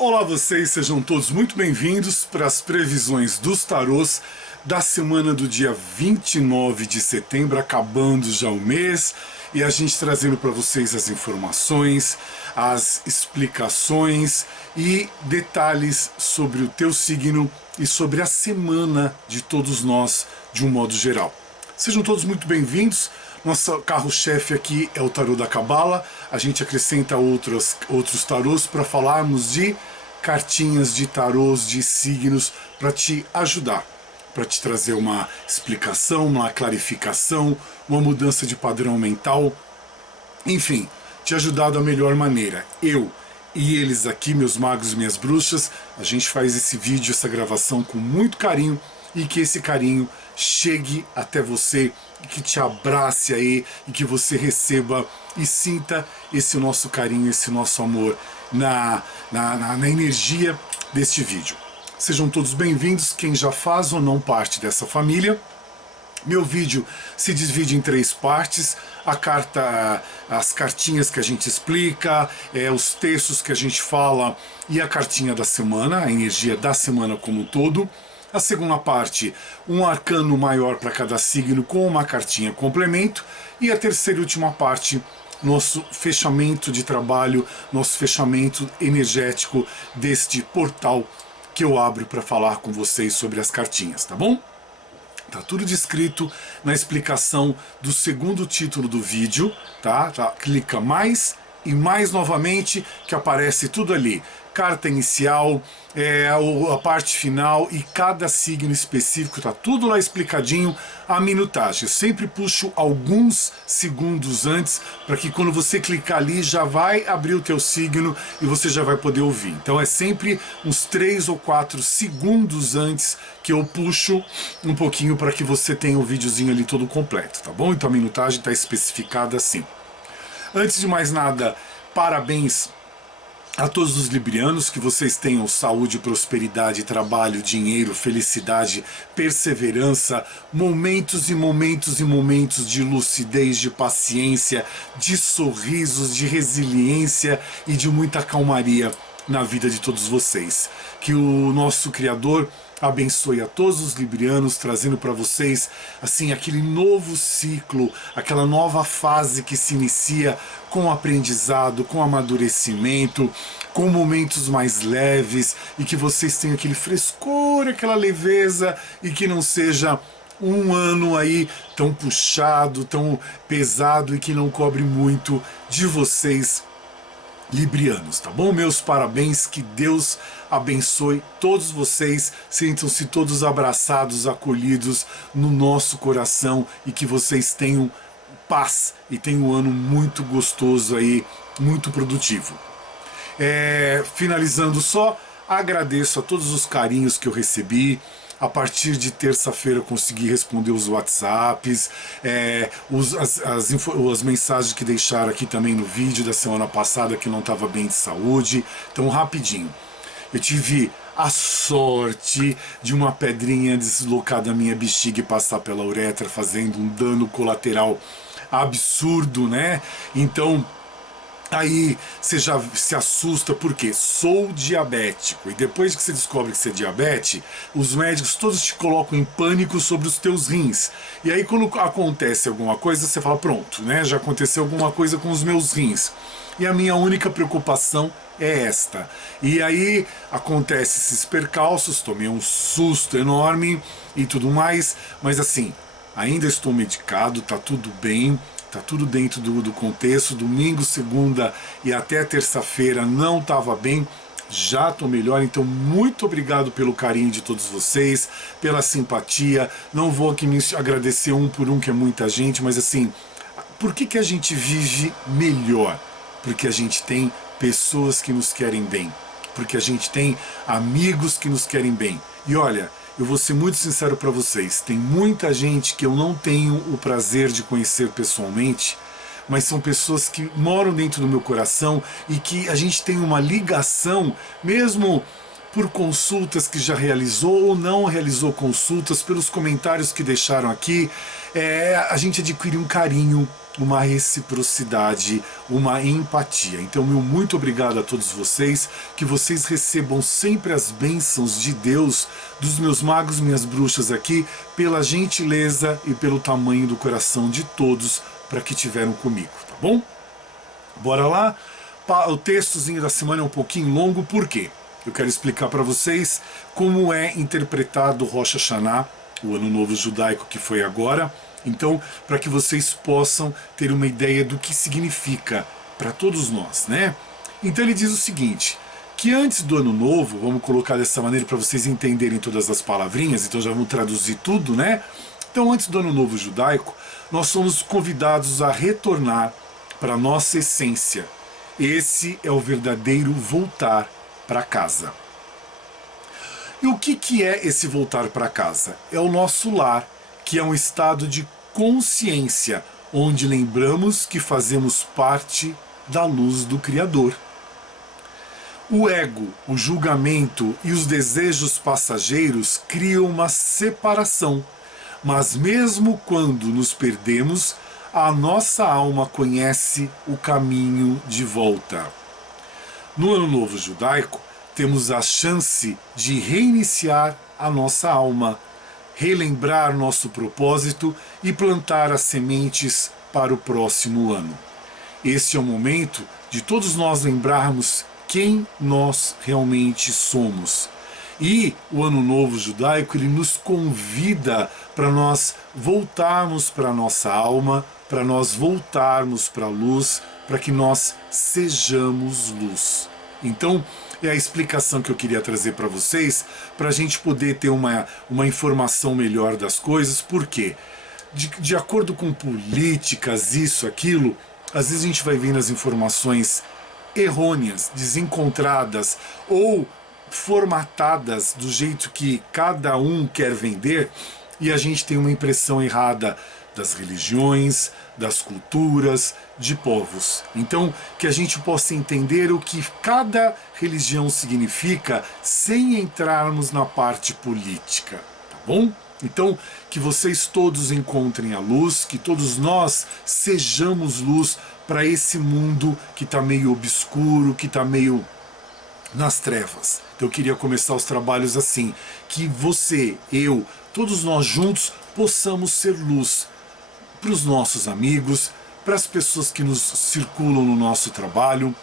Olá vocês, sejam todos muito bem-vindos para as previsões dos tarôs da semana do dia 29 de setembro, acabando já o mês, e a gente trazendo para vocês as informações, as explicações e detalhes sobre o teu signo e sobre a semana de todos nós de um modo geral. Sejam todos muito bem-vindos. Nosso carro-chefe aqui é o tarô da Cabala. A gente acrescenta outros tarôs para falarmos de cartinhas de tarôs, de signos, para te ajudar, para te trazer uma explicação, uma clarificação, uma mudança de padrão mental, enfim, te ajudar da melhor maneira. Eu e eles aqui, meus magos e minhas bruxas, a gente faz esse vídeo, essa gravação com muito carinho, e que esse carinho chegue até você, que te abrace aí, e que você receba e sinta esse nosso carinho, esse nosso amor na energia deste vídeo. Sejam todos bem-vindos, quem já faz ou não parte dessa família. Meu vídeo se divide em 3 partes, as cartinhas que a gente explica, os textos que a gente fala e a cartinha da semana, a energia da semana como um todo. A segunda parte, um arcano maior para cada signo com uma cartinha complemento. E a terceira e última parte, nosso fechamento de trabalho, nosso fechamento energético deste portal que eu abro para falar com vocês sobre as cartinhas, tá bom? Tá tudo descrito na explicação do segundo título do vídeo, tá? Clica mais e mais novamente que aparece tudo ali. Carta inicial, a parte final e cada signo específico, tá tudo lá explicadinho, a minutagem. Eu sempre puxo alguns segundos antes, para que quando você clicar ali já vai abrir o teu signo e você já vai poder ouvir. Então é sempre uns 3 ou 4 segundos antes que eu puxo um pouquinho para que você tenha o videozinho ali todo completo, tá bom? Então a minutagem está especificada assim. Antes de mais nada, parabéns a todos os librianos, que vocês tenham saúde, prosperidade, trabalho, dinheiro, felicidade, perseverança, momentos e momentos e momentos de lucidez, de paciência, de sorrisos, de resiliência e de muita calmaria na vida de todos vocês. Que o nosso Criador abençoe a todos os librianos, trazendo para vocês assim aquele novo ciclo, aquela nova fase que se inicia com aprendizado, com amadurecimento, com momentos mais leves, e que vocês tenham aquele frescor, aquela leveza, e que não seja um ano aí tão puxado, tão pesado, e que não cobre muito de vocês librianos, tá bom? Meus parabéns, que Deus abençoe todos vocês, sintam-se todos abraçados, acolhidos no nosso coração, e que vocês tenham paz e tenham um ano muito gostoso aí, muito produtivo. Finalizando só, agradeço a todos os carinhos que eu recebi. A partir de terça-feira eu consegui responder os WhatsApps, as mensagens que deixaram aqui também no vídeo da semana passada, que não estava bem de saúde. Então, rapidinho, eu tive a sorte de uma pedrinha deslocar da minha bexiga e passar pela uretra, fazendo um dano colateral absurdo, né? Então, aí você já se assusta, porque sou diabético, e depois que você descobre que você é diabetes, os médicos todos te colocam em pânico sobre os teus rins. E aí quando acontece alguma coisa, você fala, pronto, né, já aconteceu alguma coisa com os meus rins. E a minha única preocupação é esta. E aí acontece esses percalços, tomei um susto enorme e tudo mais, mas assim, ainda estou medicado, tá tudo bem. Tá tudo dentro do contexto. Domingo, segunda e até terça-feira não estava bem, já estou melhor. Então muito obrigado pelo carinho de todos vocês, pela simpatia. Não vou aqui me agradecer um por um, que é muita gente, mas assim, por que a gente vive melhor? Porque a gente tem pessoas que nos querem bem, porque a gente tem amigos que nos querem bem. E olha, eu vou ser muito sincero para vocês, tem muita gente que eu não tenho o prazer de conhecer pessoalmente, mas são pessoas que moram dentro do meu coração e que a gente tem uma ligação, mesmo por consultas que já realizou ou não realizou consultas, pelos comentários que deixaram aqui, a gente adquire um carinho, uma reciprocidade, uma empatia. Então, meu muito obrigado a todos vocês, que vocês recebam sempre as bênçãos de Deus, dos meus magos, minhas bruxas aqui, pela gentileza e pelo tamanho do coração de todos para que tiveram comigo, tá bom? Bora lá? O textozinho da semana é um pouquinho longo, por quê? Eu quero explicar para vocês como é interpretado o Rosh Hashanah, o Ano Novo Judaico que foi agora. Então, para que vocês possam ter uma ideia do que significa para todos nós, né? Então ele diz o seguinte, que antes do Ano Novo, vamos colocar dessa maneira para vocês entenderem todas as palavrinhas, então já vamos traduzir tudo, né? Então, antes do Ano Novo Judaico, nós somos convidados a retornar para a nossa essência. Esse é o verdadeiro voltar para casa. E o que é esse voltar para casa? É o nosso lar, que é um estado de consciência, onde lembramos que fazemos parte da luz do Criador. O ego, o julgamento e os desejos passageiros criam uma separação, mas mesmo quando nos perdemos, a nossa alma conhece o caminho de volta. No Ano Novo Judaico, temos a chance de reiniciar a nossa alma, relembrar nosso propósito e plantar as sementes para o próximo ano. Esse é o momento de todos nós lembrarmos quem nós realmente somos. E o Ano Novo Judaico, ele nos convida para nós voltarmos para a nossa alma, para nós voltarmos para a luz, para que nós sejamos luz. Então, é a explicação que eu queria trazer para vocês, para a gente poder ter uma informação melhor das coisas. Por quê? De acordo com políticas, isso, aquilo, às vezes a gente vai vendo as informações errôneas, desencontradas ou formatadas do jeito que cada um quer vender, e a gente tem uma impressão errada das religiões, das culturas, de povos. Então, que a gente possa entender o que cada religião significa sem entrarmos na parte política, tá bom? Então, que vocês todos encontrem a luz, que todos nós sejamos luz para esse mundo que está meio obscuro, que está meio nas trevas. Então eu queria começar os trabalhos assim, que você, eu, todos nós juntos possamos ser luz para os nossos amigos, para as pessoas que nos circulam no nosso trabalho,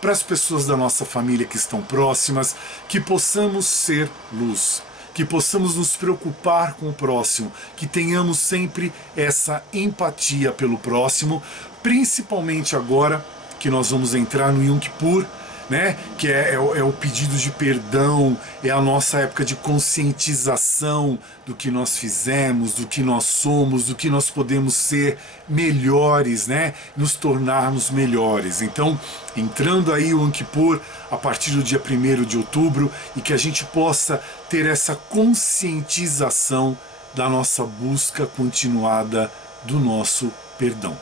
para as pessoas da nossa família que estão próximas, que possamos ser luz, que possamos nos preocupar com o próximo, que tenhamos sempre essa empatia pelo próximo, principalmente agora que nós vamos entrar no Yom Kippur, né? Que é o pedido de perdão, é a nossa época de conscientização do que nós fizemos, do que nós somos, do que nós podemos ser melhores, né? Nos tornarmos melhores. Então, entrando aí o Yom Kippur a partir do dia 1º de outubro, e que a gente possa ter essa conscientização da nossa busca continuada do nosso perdão,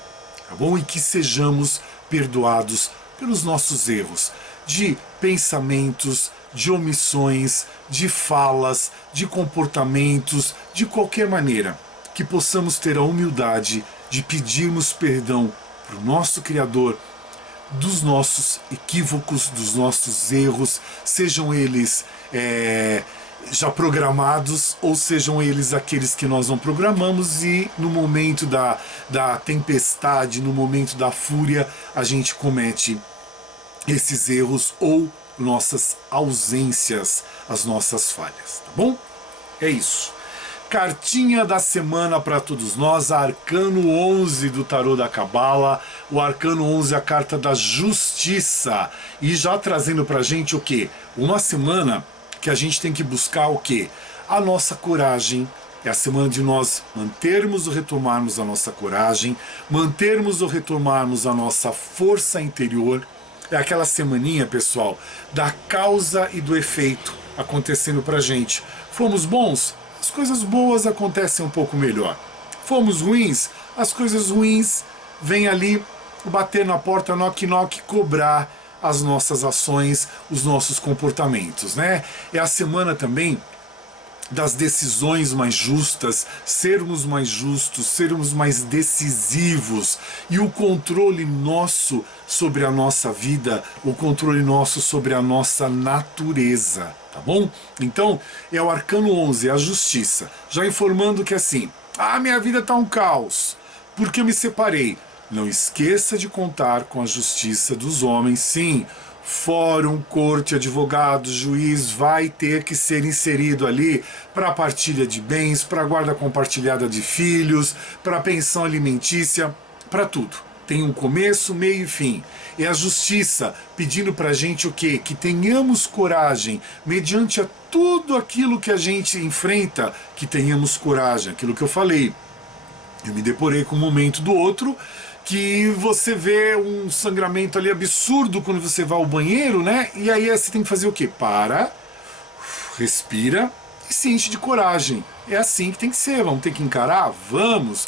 tá bom? E que sejamos perdoados pelos nossos erros, de pensamentos, de omissões, de falas, de comportamentos, de qualquer maneira, que possamos ter a humildade de pedirmos perdão para o nosso Criador dos nossos equívocos, dos nossos erros, sejam eles já programados, ou sejam eles aqueles que nós não programamos, e no momento da tempestade, no momento da fúria, a gente comete esses erros ou nossas ausências, as nossas falhas, tá bom? É isso. Cartinha da semana para todos nós, Arcano 11 do Tarô da Cabala. O Arcano 11 é a carta da justiça, e já trazendo pra gente o quê? Uma semana que a gente tem que buscar o quê? A nossa coragem. É a semana de nós mantermos ou retomarmos a nossa coragem, mantermos ou retomarmos a nossa força interior. É aquela semaninha, pessoal, da causa e do efeito acontecendo pra gente. Fomos bons? As coisas boas acontecem um pouco melhor. Fomos ruins? As coisas ruins vêm ali bater na porta, knock knock, cobrar as nossas ações, os nossos comportamentos, né? É a semana também das decisões mais justas, sermos mais justos, sermos mais decisivos, e o controle nosso sobre a nossa vida, o controle nosso sobre a nossa natureza, tá bom? Então, é o arcano 11, a justiça, já informando que assim, minha vida tá um caos, porque eu me separei. Não esqueça de contar com a justiça dos homens, sim. Fórum, corte, advogado, juiz vai ter que ser inserido ali para partilha de bens, para guarda compartilhada de filhos, para pensão alimentícia, para tudo. Tem um começo, meio e fim. É a justiça pedindo para a gente o quê? Que tenhamos coragem, mediante a tudo aquilo que a gente enfrenta, que tenhamos coragem, aquilo que eu falei. Eu me deporei com um momento do outro, que você vê um sangramento ali absurdo quando você vai ao banheiro, né? E aí você tem que fazer o quê? Para, respira e se enche de coragem. É assim que tem que ser, vamos ter que encarar? Vamos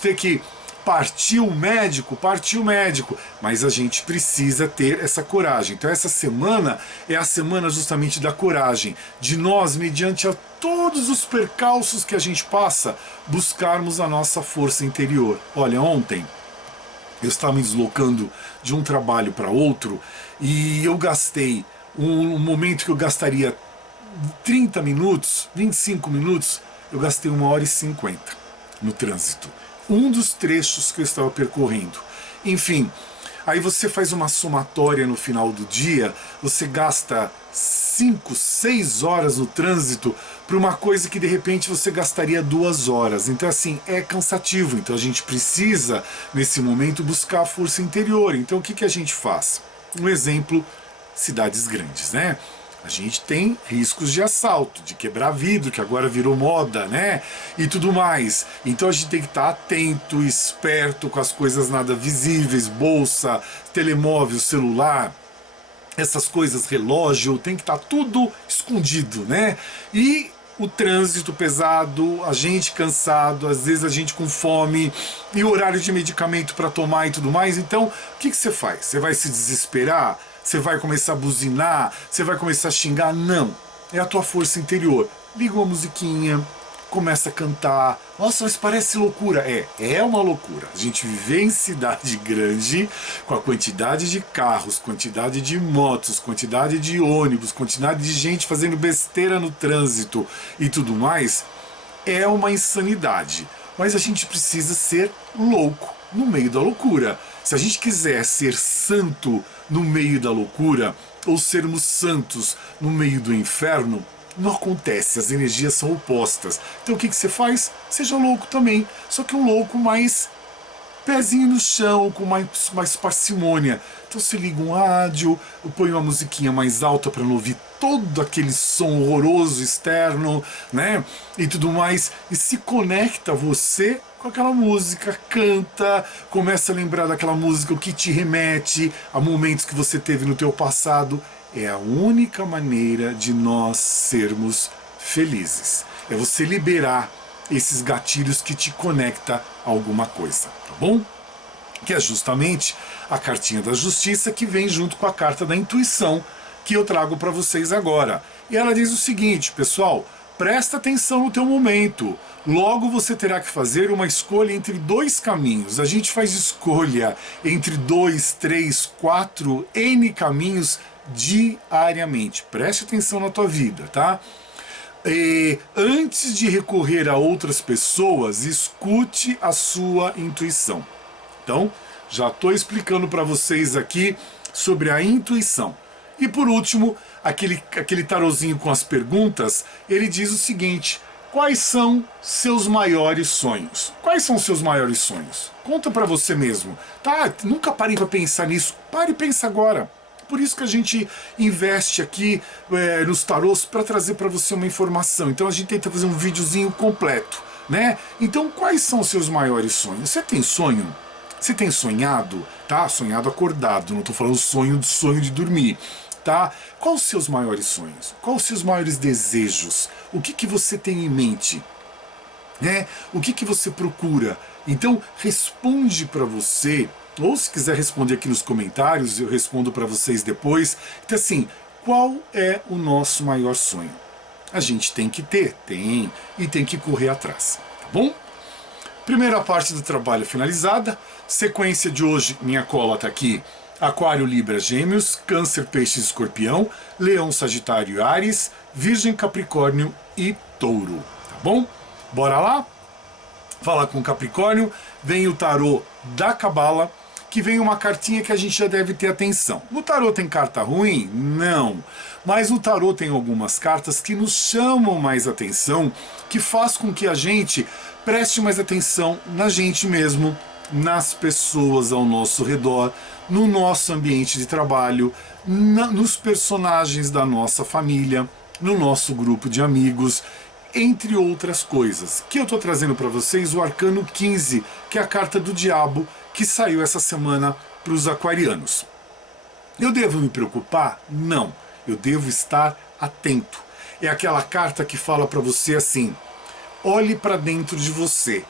ter que partir o médico, mas a gente precisa ter essa coragem. Então essa semana é a semana justamente da coragem, de nós, mediante a todos os percalços que a gente passa, buscarmos a nossa força interior. Olha, ontem eu estava me deslocando de um trabalho para outro e eu gastei um momento que eu gastaria 30 minutos, 25 minutos, eu gastei 1h50 no trânsito. Um dos trechos que eu estava percorrendo. Enfim, aí você faz uma somatória no final do dia, você gasta 5, 6 horas no trânsito para uma coisa que de repente você gastaria 2 horas. Então assim, é cansativo. Então a gente precisa, nesse momento, buscar a força interior. Então o que a gente faz? Um exemplo, cidades grandes, né? A gente tem riscos de assalto, de quebrar vidro, que agora virou moda, né? E tudo mais. Então a gente tem que estar atento, esperto com as coisas nada visíveis, bolsa, telemóvel, celular, essas coisas, relógio, tem que estar tudo escondido, né? E o trânsito pesado, a gente cansado, às vezes a gente com fome, e o horário de medicamento para tomar e tudo mais. Então, o que você faz? Você vai se desesperar? Você vai começar a buzinar? Você vai começar a xingar? Não. É a tua força interior. Liga uma musiquinha, começa a cantar. Nossa, mas parece loucura. É uma loucura. A gente viver em cidade grande, com a quantidade de carros, quantidade de motos, quantidade de ônibus, quantidade de gente fazendo besteira no trânsito e tudo mais, é uma insanidade. Mas a gente precisa ser louco no meio da loucura. Se a gente quiser ser santo no meio da loucura, ou sermos santos no meio do inferno, não acontece, as energias são opostas. Então o que você faz? Seja louco também, só que um louco mais pezinho no chão, com mais parcimônia. Então você liga um rádio, põe uma musiquinha mais alta para não ouvir todo aquele som horroroso externo, né? E tudo mais, e se conecta você com aquela música, canta, começa a lembrar daquela música, o que te remete a momentos que você teve no teu passado. É a única maneira de nós sermos felizes. É você liberar esses gatilhos que te conecta a alguma coisa, tá bom? Que é justamente a cartinha da justiça que vem junto com a carta da intuição que eu trago para vocês agora. E ela diz o seguinte, pessoal, presta atenção no teu momento. Logo você terá que fazer uma escolha entre 2 caminhos. A gente faz escolha entre 2, 3, 4, N caminhos diariamente. Preste atenção na tua vida, tá? Antes de recorrer a outras pessoas, escute a sua intuição. Então, já estou explicando para vocês aqui sobre a intuição. E por último, aquele tarozinho com as perguntas, ele diz o seguinte: quais são seus maiores sonhos? Quais são seus maiores sonhos? Conta para você mesmo. Tá? Nunca parem para pensar nisso. Pare e pensa agora. Por isso que a gente investe aqui nos tarôs para trazer para você uma informação. Então a gente tenta fazer um videozinho completo, né? Então quais são os seus maiores sonhos? Você tem sonho? Você tem sonhado? Tá? Sonhado acordado, não estou falando sonho de dormir. Tá? Quais os seus maiores sonhos? Quais os seus maiores desejos? O que você tem em mente? Né? O que você procura? Então responde para você. Ou se quiser responder aqui nos comentários, eu respondo para vocês depois. Então assim, qual é o nosso maior sonho? a gente tem que ter, e tem que correr atrás, tá bom? Primeira parte do trabalho finalizada, sequência de hoje, minha cola tá aqui, Aquário, Libra, Gêmeos, Câncer, Peixes, Escorpião, Leão, Sagitário e Áries, Virgem, Capricórnio e Touro, tá bom? Bora lá? Falar com Capricórnio, vem o tarô da Cabala, que vem uma cartinha que a gente já deve ter atenção. No tarô tem carta ruim? Não. Mas no tarô tem algumas cartas que nos chamam mais atenção, que faz com que a gente preste mais atenção na gente mesmo, nas pessoas ao nosso redor, no nosso ambiente de trabalho, nos personagens da nossa família, no nosso grupo de amigos, entre outras coisas. Que eu estou trazendo para vocês o Arcano 15, que é a carta do Diabo, que saiu essa semana para os aquarianos. Eu devo me preocupar? Não. Eu devo estar atento. É aquela carta que fala para você assim: olhe para dentro de você.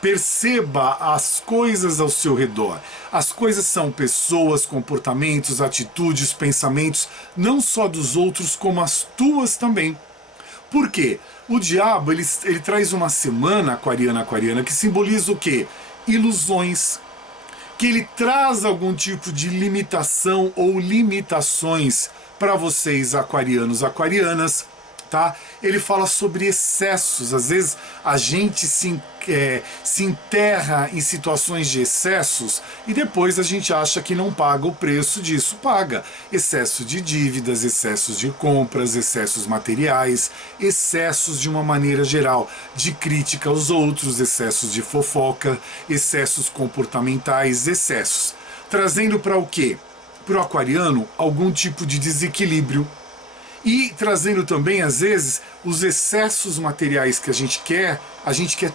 Perceba as coisas ao seu redor. As coisas são pessoas, comportamentos, atitudes, pensamentos, não só dos outros, como as tuas também. Por quê? O diabo, ele traz uma semana aquariana, que simboliza o quê? Ilusões. Que ele traz algum tipo de limitação ou limitações para vocês, aquarianos, aquarianas, tá? Ele fala sobre excessos. Às vezes a gente se enterra em situações de excessos e depois a gente acha que não paga o preço disso. Paga. Excesso de dívidas, excessos de compras, excessos materiais, excessos de uma maneira geral, de crítica aos outros, excessos de fofoca, excessos comportamentais, excessos. Trazendo para o quê? Para o aquariano algum tipo de desequilíbrio. E trazendo também, às vezes, os excessos materiais que a gente quer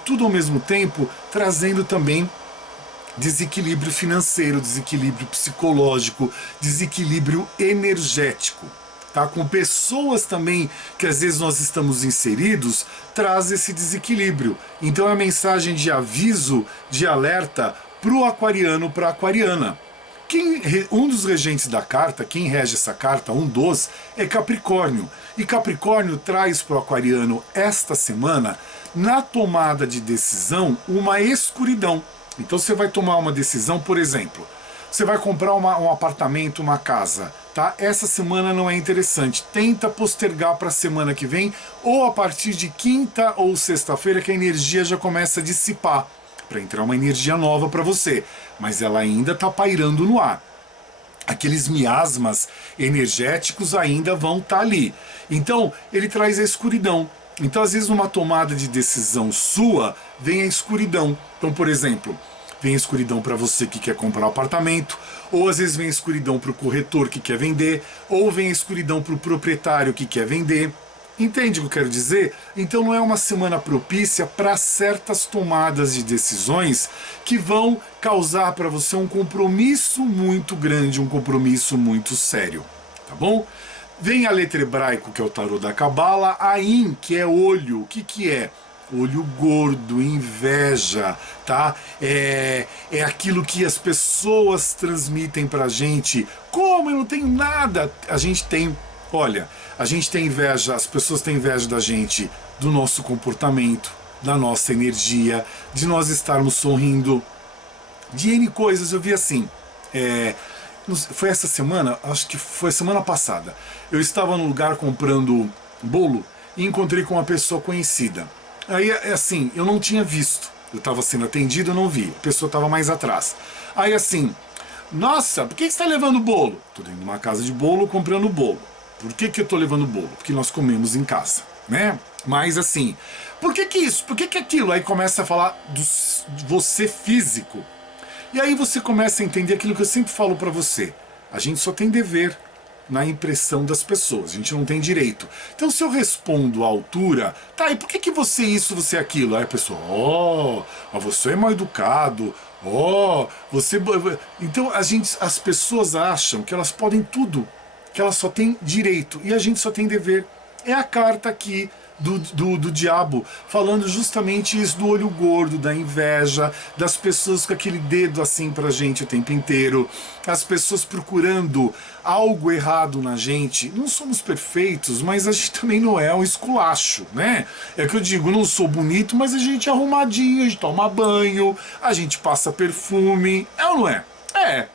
tudo ao mesmo tempo, trazendo também desequilíbrio financeiro, desequilíbrio psicológico, desequilíbrio energético. Tá? Com pessoas também que às vezes nós estamos inseridos, traz esse desequilíbrio. Então é a mensagem de aviso, de alerta para o aquariano, para a aquariana. Um dos regentes da carta, quem rege essa carta, um dos, é Capricórnio. E Capricórnio traz para o aquariano esta semana, na tomada de decisão, uma escuridão. Então você vai tomar uma decisão, por exemplo, você vai comprar um apartamento, uma casa, tá? Essa semana não é interessante. Tenta postergar para a semana que vem, ou a partir de quinta ou sexta-feira, que a energia já começa a dissipar, para entrar uma energia nova para você, mas ela ainda está pairando no ar. Aqueles miasmas energéticos ainda vão estar ali. Então, ele traz a escuridão. Então, às vezes, numa tomada de decisão sua, vem a escuridão. Então, por exemplo, vem a escuridão para você que quer comprar um apartamento, ou às vezes vem a escuridão para o corretor que quer vender, ou vem a escuridão para o proprietário que quer vender. Entende o que eu quero dizer? Então não é uma semana propícia para certas tomadas de decisões que vão causar para você um compromisso muito grande, um compromisso muito sério, tá bom? Vem a letra hebraico, que é o tarô da Cabala, Ain, que é olho. O que é? Olho gordo, inveja, tá? É aquilo que as pessoas transmitem pra gente. Como eu não tenho nada? A gente tem. Olha, a gente tem inveja, as pessoas têm inveja da gente, do nosso comportamento, da nossa energia, de nós estarmos sorrindo, de N coisas. Eu vi assim, foi essa semana, acho que foi semana passada, eu estava num lugar comprando bolo e encontrei com uma pessoa conhecida. Aí, assim, eu não tinha visto, eu estava sendo atendido, eu não vi, a pessoa estava mais atrás. Aí assim, nossa, por que você está levando bolo? Estou dentro de uma casa de bolo comprando bolo. Por que eu estou levando bolo? Porque nós comemos em casa, né? Mas assim, por que isso? Por que aquilo? Aí começa a falar de você físico. E aí você começa a entender aquilo que eu sempre falo para você. A gente só tem dever na impressão das pessoas, a gente não tem direito. Então se eu respondo à altura, tá, e por que você isso, você aquilo? Aí a pessoa, você é mal educado, você... Então as pessoas acham que elas podem tudo, que ela só tem direito e a gente só tem dever. É a carta aqui do diabo, falando justamente isso do olho gordo, da inveja, das pessoas com aquele dedo assim pra gente o tempo inteiro, as pessoas procurando algo errado na gente. Não somos perfeitos, mas a gente também não é um esculacho, né? É que eu digo, não sou bonito, mas a gente é arrumadinho, a gente toma banho, a gente passa perfume, é ou não é? É.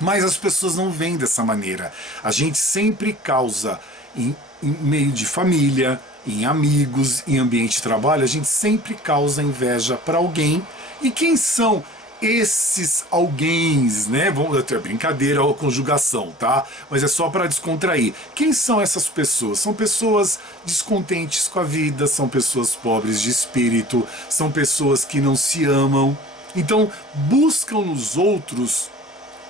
Mas as pessoas não veem dessa maneira. A gente sempre causa, em meio de família, em amigos, em ambiente de trabalho, a gente sempre causa inveja para alguém. E quem são esses alguéms, né? Vamos ter brincadeira ou conjugação, tá? Mas é só para descontrair. Quem são essas pessoas? São pessoas descontentes com a vida, são pessoas pobres de espírito, são pessoas que não se amam. Então, buscam nos outros.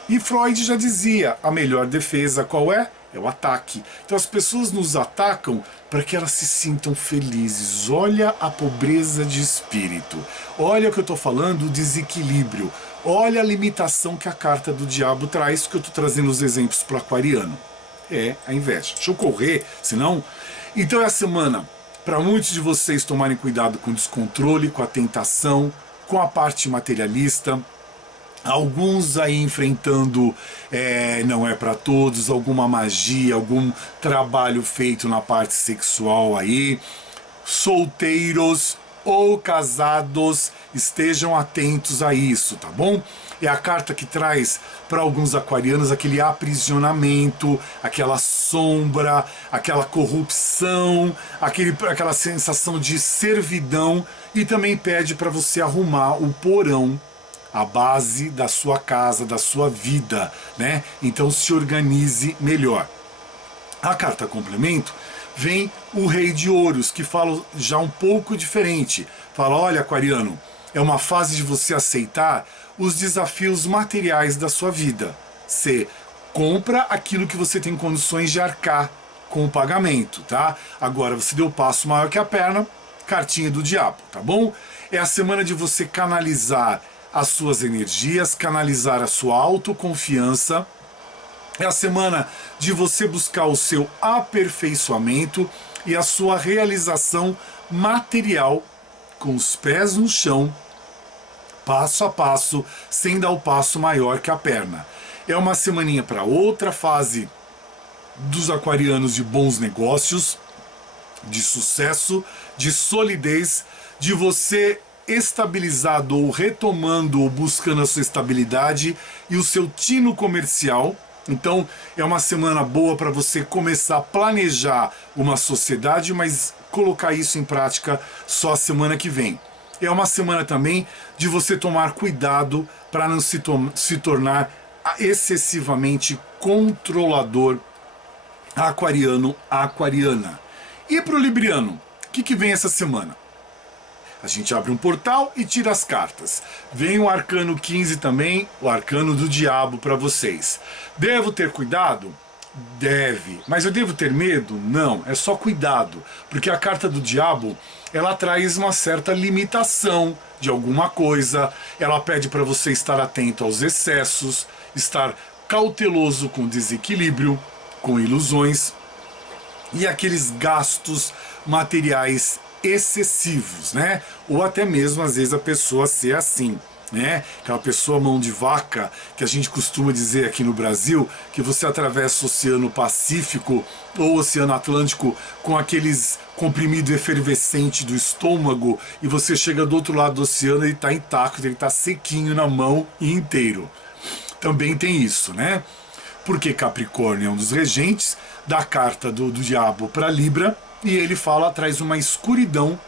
E Freud já dizia, a melhor defesa qual é? É o ataque. Então as pessoas nos atacam para que elas se sintam felizes. Olha a pobreza de espírito. Olha o que eu estou falando, o desequilíbrio. Olha a limitação que a carta do diabo traz, que eu estou trazendo os exemplos para o aquariano. É a inveja. Deixa eu correr, senão... Então é a semana para muitos de vocês tomarem cuidado com o descontrole, com a tentação, com a parte materialista. Alguns aí enfrentando, não é para todos, alguma magia, algum trabalho feito na parte sexual aí. Solteiros ou casados, estejam atentos a isso, tá bom? É a carta que traz para alguns aquarianos aquele aprisionamento, aquela sombra, aquela corrupção, aquela sensação de servidão, e também pede para você arrumar o porão, a base da sua casa, da sua vida, né? Então se organize melhor. A carta complemento vem o Rei de Ouros, que fala já um pouco diferente. Fala, olha, aquariano, é uma fase de você aceitar os desafios materiais da sua vida. Você compra aquilo que você tem condições de arcar com o pagamento, tá? Agora você deu o passo maior que a perna, cartinha do diabo, tá bom? É a semana de você canalizar as suas energias, canalizar a sua autoconfiança. É a semana de você buscar o seu aperfeiçoamento e a sua realização material com os pés no chão, passo a passo, sem dar o passo maior que a perna. É uma semaninha para outra fase dos aquarianos de bons negócios, de sucesso, de solidez, de você estabilizado ou retomando ou buscando a sua estabilidade e o seu tino comercial. Então é uma semana boa para você começar a planejar uma sociedade, mas colocar isso em prática só a semana que vem. É uma semana também de você tomar cuidado para não se tornar excessivamente controlador aquariano, aquariana. E para o libriano, o que vem essa semana? A gente abre um portal e tira as cartas. Vem o arcano 15 também, o arcano do diabo para vocês. Devo ter cuidado? Deve. Mas eu devo ter medo? Não, é só cuidado. Porque a carta do diabo, ela traz uma certa limitação de alguma coisa. Ela pede para você estar atento aos excessos, estar cauteloso com desequilíbrio, com ilusões e aqueles gastos materiais excessivos, né? Ou até mesmo às vezes a pessoa ser assim, né? Aquela pessoa mão de vaca que a gente costuma dizer aqui no Brasil, que você atravessa o Oceano Pacífico ou o Oceano Atlântico com aqueles comprimido efervescente do estômago e você chega do outro lado do oceano e está intacto, ele está sequinho na mão e inteiro. Também tem isso, né? Porque Capricórnio é um dos regentes da carta do diabo para Libra. E ele traz uma escuridão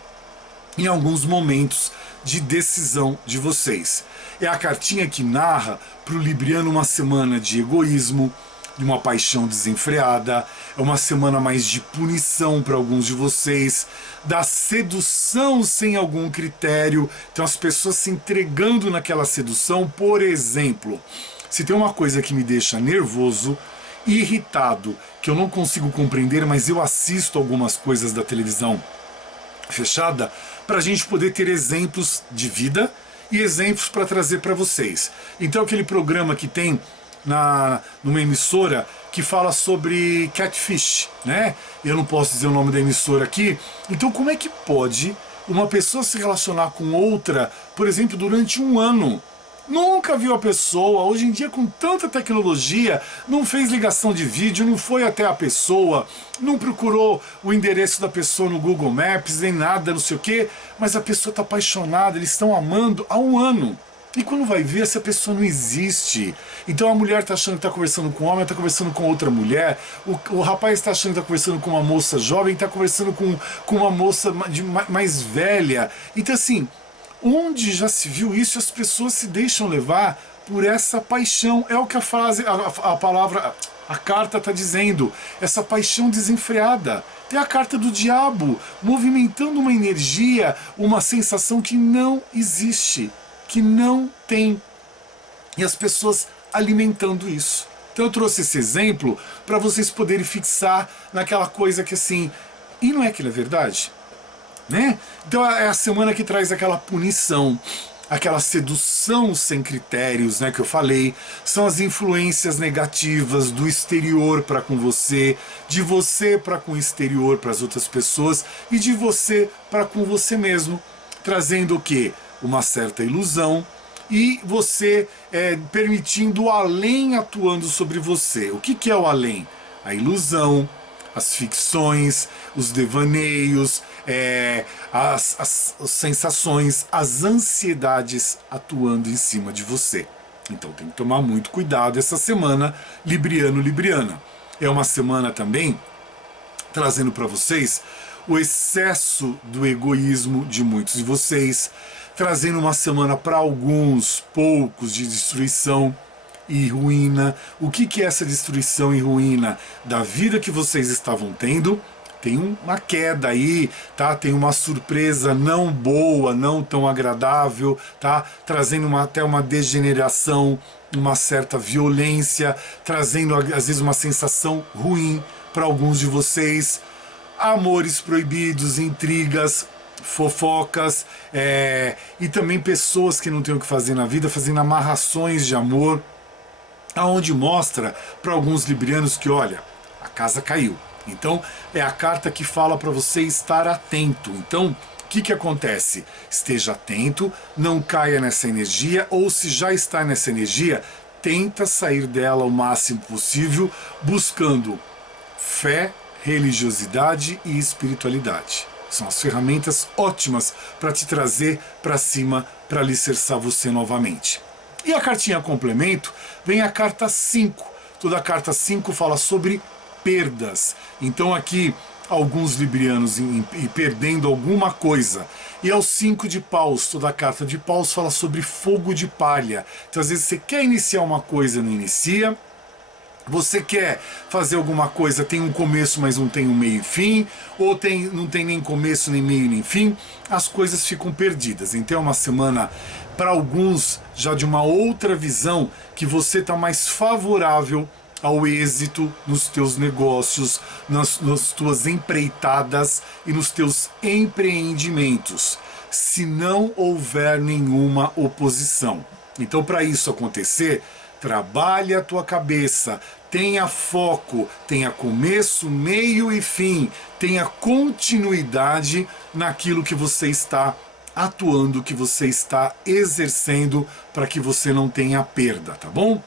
em alguns momentos de decisão de vocês. É a cartinha que narra para o libriano uma semana de egoísmo, de uma paixão desenfreada, é uma semana mais de punição para alguns de vocês, da sedução sem algum critério, então as pessoas se entregando naquela sedução. Por exemplo, se tem uma coisa que me deixa nervoso, irritado, que eu não consigo compreender, mas eu assisto algumas coisas da televisão fechada para a gente poder ter exemplos de vida e exemplos para trazer para vocês. Então aquele programa que tem numa emissora que fala sobre catfish, né? Eu não posso dizer o nome da emissora aqui. Então como é que pode uma pessoa se relacionar com outra, por exemplo, durante um ano? Nunca viu a pessoa, hoje em dia com tanta tecnologia, não fez ligação de vídeo, não foi até a pessoa, não procurou o endereço da pessoa no Google Maps, nem nada, não sei o quê, mas a pessoa está apaixonada, eles estão amando há um ano. E quando vai ver, essa pessoa não existe. Então a mulher está achando que está conversando com um homem, está conversando com outra mulher, o rapaz está achando que está conversando com uma moça jovem, está conversando com uma moça mais velha. Então assim, onde já se viu isso, as pessoas se deixam levar por essa paixão. É o que a frase, a palavra, a carta está dizendo. Essa paixão desenfreada. Tem a carta do diabo, movimentando uma energia, uma sensação que não existe, que não tem. E as pessoas alimentando isso. Então eu trouxe esse exemplo para vocês poderem fixar naquela coisa que assim, e não é que é verdade? Né? Então é a semana que traz aquela punição, aquela sedução sem critérios, né, que eu falei. São as influências negativas do exterior para com você, de você para com o exterior, para as outras pessoas, e de você para com você mesmo, trazendo o quê? Uma certa ilusão, e você permitindo o além atuando sobre você. O que é o além? A ilusão, as ficções, os devaneios, as sensações, as ansiedades atuando em cima de você. Então tem que tomar muito cuidado essa semana, Libriano, Libriana. É uma semana também trazendo para vocês o excesso do egoísmo de muitos de vocês, trazendo uma semana para alguns, poucos, de destruição e ruína. O que é essa destruição e ruína? Da vida que vocês estavam tendo, tem uma queda aí, tá? Tem uma surpresa não boa, não tão agradável, tá? Trazendo até uma degeneração, uma certa violência, trazendo às vezes uma sensação ruim para alguns de vocês. Amores proibidos, intrigas, fofocas, e também pessoas que não têm o que fazer na vida, fazendo amarrações de amor, aonde mostra para alguns librianos que, olha, a casa caiu. Então é a carta que fala para você estar atento. Então o que acontece? Esteja atento, não caia nessa energia, ou se já está nessa energia, tenta sair dela o máximo possível, buscando fé, religiosidade e espiritualidade. São as ferramentas ótimas para te trazer para cima, para alicerçar você novamente. E a cartinha complemento vem a carta 5. Toda a carta 5 fala sobre perdas. Então aqui alguns librianos perdendo alguma coisa. E ao 5 de paus, toda a carta de paus fala sobre fogo de palha. Então às vezes você quer iniciar uma coisa, não inicia. Você quer fazer alguma coisa, tem um começo, mas não tem um meio e fim, ou não tem nem começo, nem meio, nem fim, as coisas ficam perdidas. Então é uma semana, para alguns, já de uma outra visão, que você está mais favorável ao êxito nos teus negócios, nas tuas empreitadas e nos teus empreendimentos, se não houver nenhuma oposição. Então, para isso acontecer, trabalhe a tua cabeça, tenha foco, tenha começo, meio e fim, tenha continuidade naquilo que você está atuando, que você está exercendo, para que você não tenha perda, tá bom?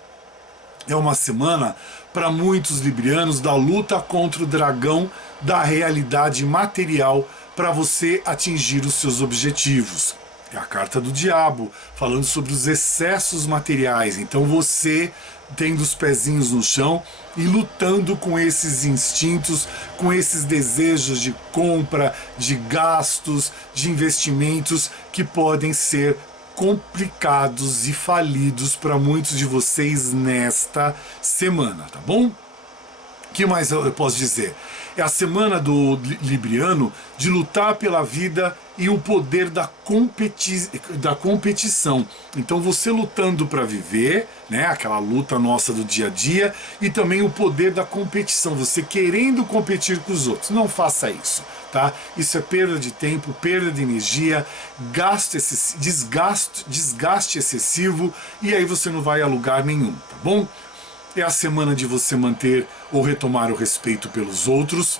É uma semana para muitos librianos da luta contra o dragão da realidade material para você atingir os seus objetivos. É a carta do diabo, falando sobre os excessos materiais. Então você tendo os pezinhos no chão e lutando com esses instintos, com esses desejos de compra, de gastos, de investimentos que podem ser complicados e falidos para muitos de vocês nesta semana, tá bom? O que mais eu posso dizer? É a semana do libriano de lutar pela vida e o poder da competição. Então você lutando para viver, né, aquela luta nossa do dia a dia, e também o poder da competição, você querendo competir com os outros. Não faça isso, tá? Isso é perda de tempo, perda de energia, desgaste excessivo, e aí você não vai a lugar nenhum, tá bom? é a semana de você manter ou retomar o respeito pelos outros.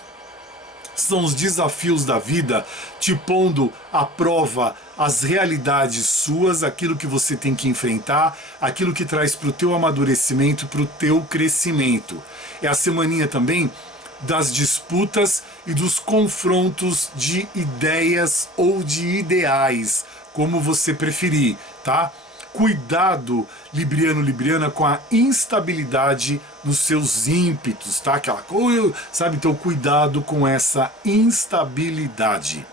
São os desafios da vida te pondo à prova as realidades suas, aquilo que você tem que enfrentar, aquilo que traz para o teu amadurecimento, para o teu crescimento. É a semaninha também das disputas e dos confrontos de ideias ou de ideais, como você preferir, tá? Cuidado, libriano, libriana, com a instabilidade nos seus ímpetos, tá? Aquela coisa, sabe? Então, cuidado com essa instabilidade.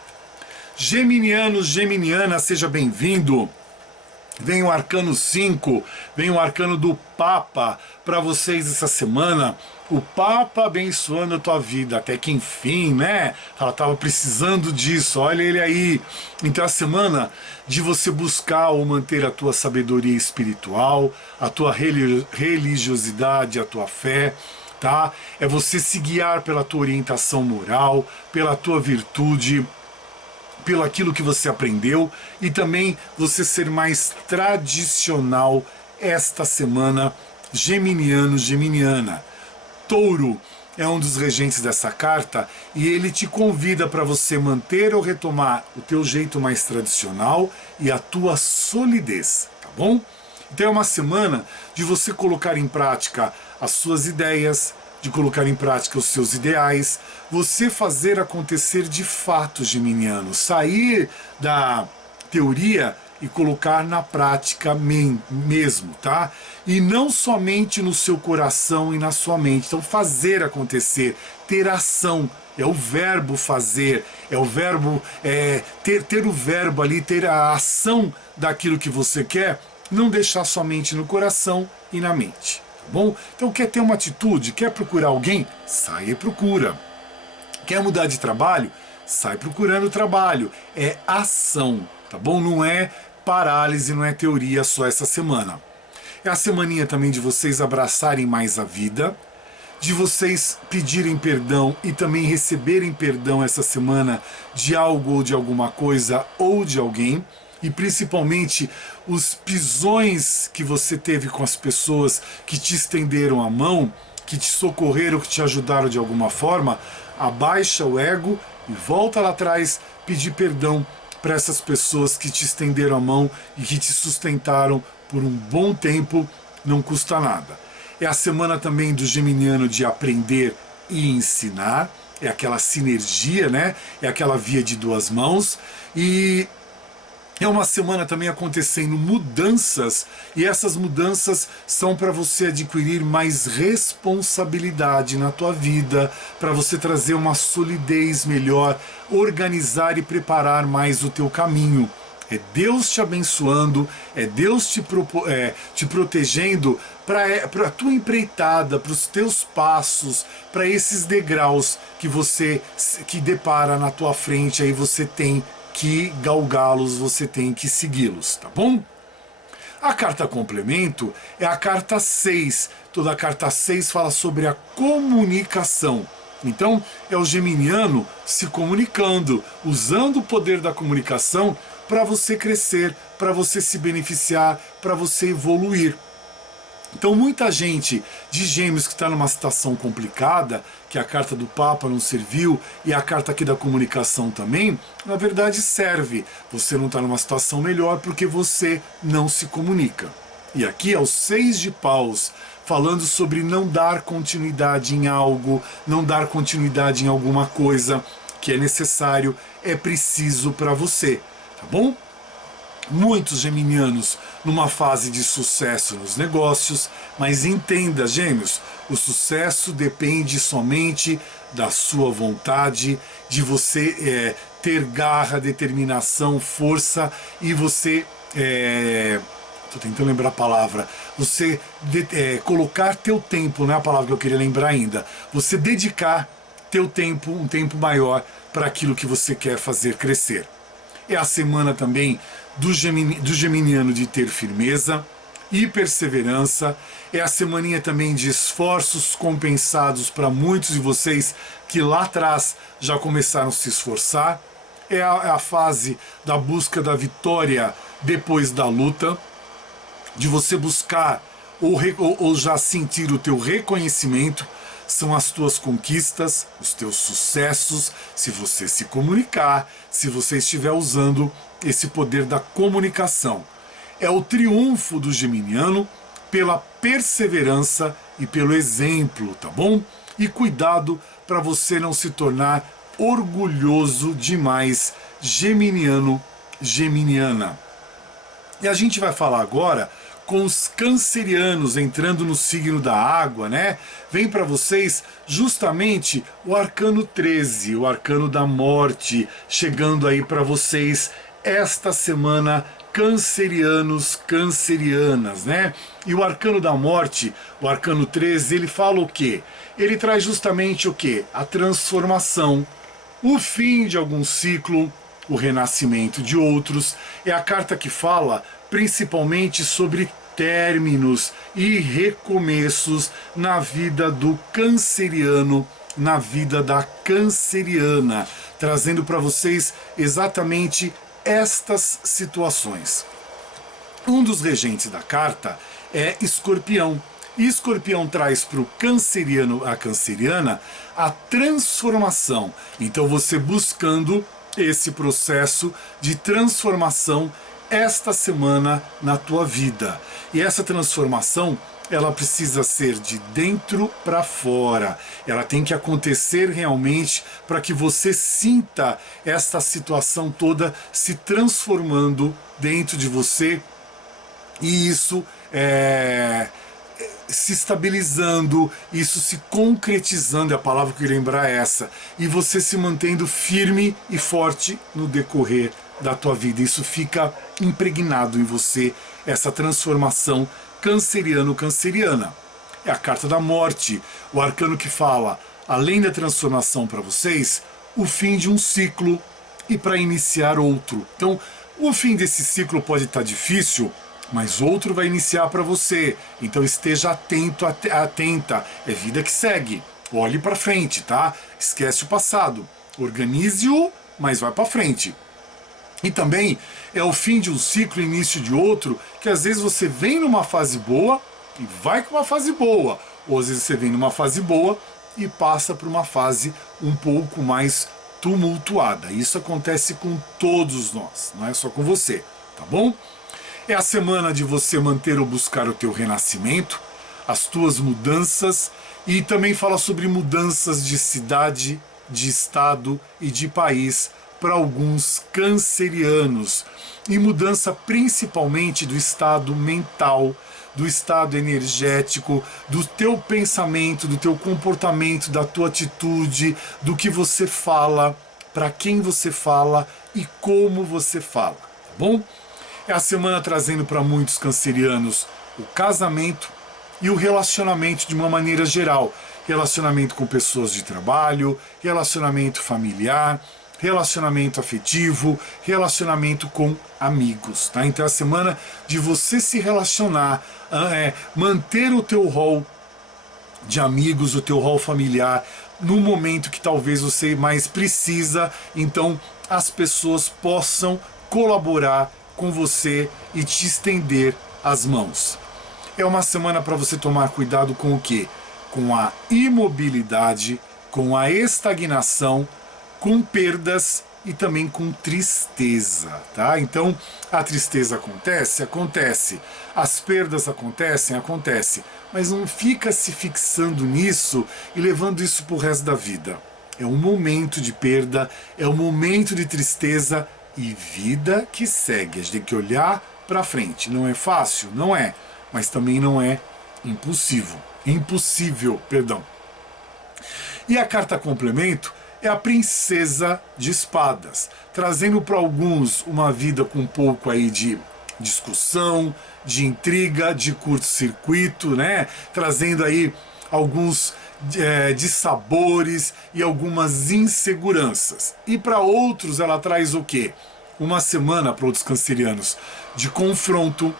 Geminiano, geminiana, seja bem-vindo. Vem o Arcano 5, vem o Arcano do Papa para vocês essa semana. O Papa abençoando a tua vida, até que enfim, né? Ela estava precisando disso, olha ele aí. Então a semana de você buscar ou manter a tua sabedoria espiritual, a tua religiosidade, a tua fé, tá? É você se guiar pela tua orientação moral, pela tua virtude, pelo aquilo que você aprendeu e também você ser mais tradicional esta semana, geminiano, geminiana. Touro é um dos regentes dessa carta e ele te convida para você manter ou retomar o teu jeito mais tradicional e a tua solidez, tá bom? Então é uma semana de você colocar em prática as suas ideias, de colocar em prática os seus ideais, você fazer acontecer de fato, geminiano, sair da teoria e colocar na prática mesmo, tá? E não somente no seu coração e na sua mente. Então fazer acontecer, ter ação, é o verbo fazer, é o verbo, ter o verbo ali, ter a ação daquilo que você quer, não deixar somente no coração e na mente. Bom? Então quer ter uma atitude, quer procurar alguém? Sai e procura. Quer mudar de trabalho? Sai procurando trabalho. É ação, tá bom? Não é parálise, não é teoria só essa semana. É a semaninha também de vocês abraçarem mais a vida, de vocês pedirem perdão e também receberem perdão essa semana de algo ou de alguma coisa ou de alguém. E principalmente os pisões que você teve com as pessoas que te estenderam a mão, que te socorreram, que te ajudaram de alguma forma, abaixa o ego e volta lá atrás, pedir perdão para essas pessoas que te estenderam a mão e que te sustentaram por um bom tempo, não custa nada. É a semana também do geminiano de aprender e ensinar, é aquela sinergia, né? É aquela via de duas mãos e é uma semana também acontecendo mudanças, e essas mudanças são para você adquirir mais responsabilidade na tua vida, para você trazer uma solidez melhor, organizar e preparar mais o teu caminho. É Deus te abençoando, é Deus te protegendo para a tua empreitada, para os teus passos, para esses degraus que depara na tua frente, aí você tem que galgá-los, você tem que segui-los, tá bom? A carta complemento é a carta 6. Toda a carta 6 fala sobre a comunicação. Então, é o geminiano se comunicando, usando o poder da comunicação para você crescer, para você se beneficiar, para você evoluir. Então muita gente de Gêmeos que está numa situação complicada, que a carta do Papa não serviu e a carta aqui da comunicação também, na verdade serve. Você não está numa situação melhor porque você não se comunica. E aqui é o 6 de paus, falando sobre não dar continuidade em algo, não dar continuidade em alguma coisa que é necessário, é preciso para você, tá bom? Muitos geminianos numa fase de sucesso nos negócios, mas entenda, gêmeos, o sucesso depende somente da sua vontade, de você ter garra, determinação, força e você, estou tentando lembrar a palavra, você colocar teu tempo, não é a palavra que eu queria lembrar ainda, você dedicar teu tempo, um tempo maior para aquilo que você quer fazer crescer. É a semana também do geminiano de ter firmeza e perseverança. É a semaninha também de esforços compensados para muitos de vocês que lá atrás já começaram a se esforçar. É a fase da busca da vitória depois da luta, de você buscar ou já sentir o teu reconhecimento, são as tuas conquistas, os teus sucessos, se você se comunicar, se você estiver usando esse poder da comunicação. É o triunfo do geminiano pela perseverança e pelo exemplo, tá bom? E cuidado para você não se tornar orgulhoso demais, geminiano, geminiana. E a gente vai falar agora com os cancerianos entrando no signo da água, né? Vem para vocês justamente o arcano 13, o arcano da morte, chegando aí para vocês esta semana, cancerianos, cancerianas, né? E o arcano da morte, o arcano 13, ele fala o quê? Ele traz justamente o quê? A transformação, o fim de algum ciclo, o renascimento de outros. É a carta que fala principalmente sobre términos e recomeços na vida do canceriano, na vida da canceriana, trazendo para vocês exatamente estas situações. Um dos regentes da carta é Escorpião. E Escorpião traz para o canceriano, a canceriana, a transformação. Então você buscando esse processo de transformação esta semana na tua vida. E essa transformação, ela precisa ser de dentro para fora. Ela tem que acontecer realmente para que você sinta esta situação toda se transformando dentro de você. E isso se estabilizando, isso se concretizando, é a palavra que eu ia lembrar é essa, e você se mantendo firme e forte no decorrer da tua vida. Isso fica impregnado em você, essa transformação canceriano-canceriana. É a carta da morte, o arcano que fala, além da transformação para vocês, o fim de um ciclo e para iniciar outro. Então, o fim desse ciclo pode estar difícil, mas outro vai iniciar para você. Então esteja atento, atenta. É vida que segue. Olhe para frente, tá? Esquece o passado. Organize-o, mas vai para frente. E também é o fim de um ciclo, início de outro, que às vezes você vem numa fase boa e vai com uma fase boa. Ou às vezes você vem numa fase boa e passa por uma fase um pouco mais tumultuada. Isso acontece com todos nós, não é só com você, tá bom? É a semana de você manter ou buscar o teu renascimento, as tuas mudanças, e também fala sobre mudanças de cidade, de estado e de país para alguns cancerianos, e mudança principalmente do estado mental, do estado energético, do teu pensamento, do teu comportamento, da tua atitude, do que você fala, para quem você fala e como você fala, tá bom? É a semana trazendo para muitos cancerianos o casamento e o relacionamento de uma maneira geral. Relacionamento com pessoas de trabalho, relacionamento familiar, relacionamento afetivo, relacionamento com amigos, tá? Então é a semana de você se relacionar, manter o teu rol de amigos, o teu rol familiar, no momento que talvez você mais precisa, então as pessoas possam colaborar com você e te estender as mãos. É uma semana para você tomar cuidado com o quê? Com a imobilidade, com a estagnação, com perdas e também com tristeza, tá? Então, a tristeza acontece? Acontece. As perdas acontecem? Acontece. Mas não fica se fixando nisso e levando isso pro resto da vida. É um momento de perda, é um momento de tristeza e vida que segue. A gente tem que olhar para frente. Não é fácil? Não é. Mas também não é impossível, perdão. E a carta complemento é a princesa de espadas, trazendo para alguns uma vida com um pouco aí de discussão, de intriga, de curto-circuito, né? Trazendo aí alguns dissabores e algumas inseguranças. E para outros ela traz o quê? Uma semana, para outros cancerianos, de confronto,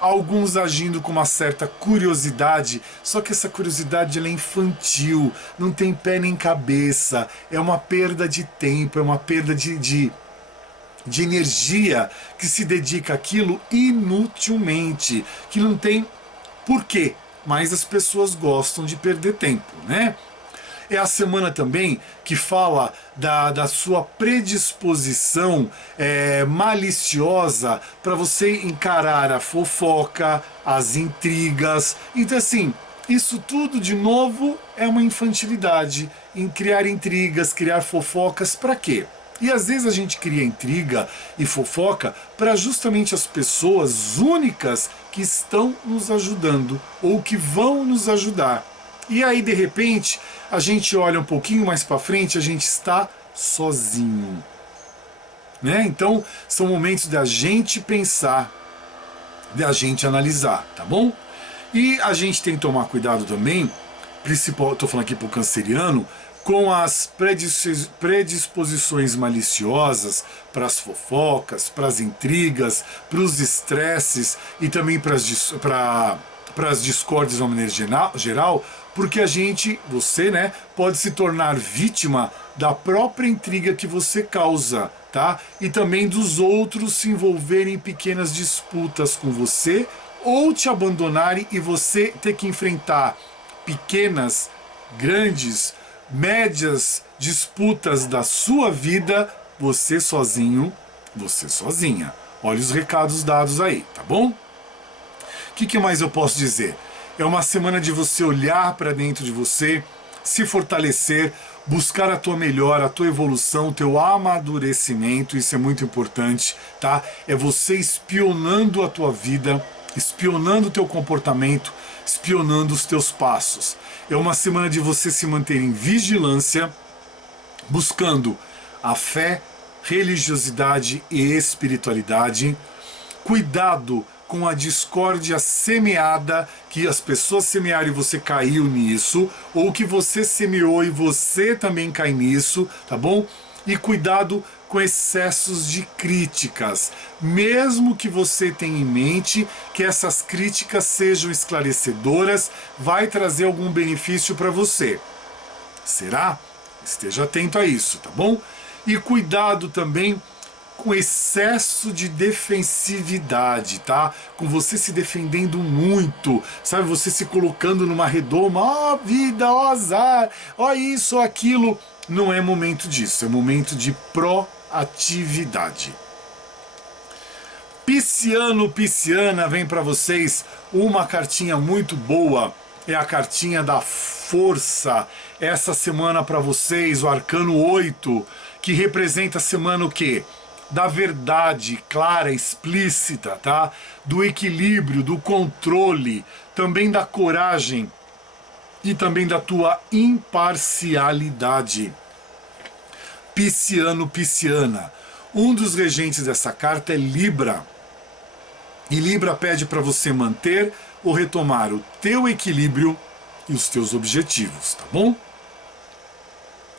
alguns agindo com uma certa curiosidade, só que essa curiosidade ela é infantil, não tem pé nem cabeça, é uma perda de tempo, é uma perda de energia que se dedica àquilo inutilmente, que não tem Por quê? Mas as pessoas gostam de perder tempo, né? É a semana também que fala da sua predisposição maliciosa para você encarar a fofoca, as intrigas. Então, assim, isso tudo, de novo, é uma infantilidade em criar intrigas, criar fofocas, para quê? E às vezes a gente cria intriga e fofoca para justamente as pessoas únicas que estão nos ajudando ou que vão nos ajudar. E aí, de repente, a gente olha um pouquinho mais para frente, a gente está sozinho, né? Então, são momentos da gente pensar, da gente analisar, tá bom? E a gente tem que tomar cuidado também, principal, estou falando aqui para o canceriano, com as predisposições maliciosas para as fofocas, para as intrigas, para os estresses e também para as discórdias de uma maneira geral, porque a gente, você, né, pode se tornar vítima da própria intriga que você causa, tá? E também dos outros se envolverem em pequenas disputas com você ou te abandonarem e você ter que enfrentar pequenas, grandes, médias disputas da sua vida, você sozinho, você sozinha. Olha os recados dados aí, tá bom? O que mais eu posso dizer? É uma semana de você olhar para dentro de você, se fortalecer, buscar a tua melhora, a tua evolução, o teu amadurecimento, isso é muito importante, tá? É você espionando a tua vida, espionando o teu comportamento, espionando os teus passos. É uma semana de você se manter em vigilância, buscando a fé, religiosidade e espiritualidade. Cuidado com a discórdia semeada, que as pessoas semearam e você caiu nisso, ou que você semeou e você também cai nisso, tá bom? E cuidado com excessos de críticas, mesmo que você tenha em mente que essas críticas sejam esclarecedoras, vai trazer algum benefício para você. Será? Esteja atento a isso, tá bom? E cuidado também com excesso de defensividade, tá? Com você se defendendo muito, sabe? Você se colocando numa redoma, ó vida, ó azar, ó isso, ó aquilo. Não é momento disso, é momento de proatividade. Pisciano, pisciana, vem para vocês uma cartinha muito boa, é a cartinha da força. Essa semana para vocês, o arcano 8, que representa a semana o quê? Da verdade clara, explícita, tá? Do equilíbrio, do controle, também da coragem e também da tua imparcialidade. Pisciano, pisciana. Um dos regentes dessa carta é Libra. E Libra pede para você manter ou retomar o teu equilíbrio e os teus objetivos, tá bom?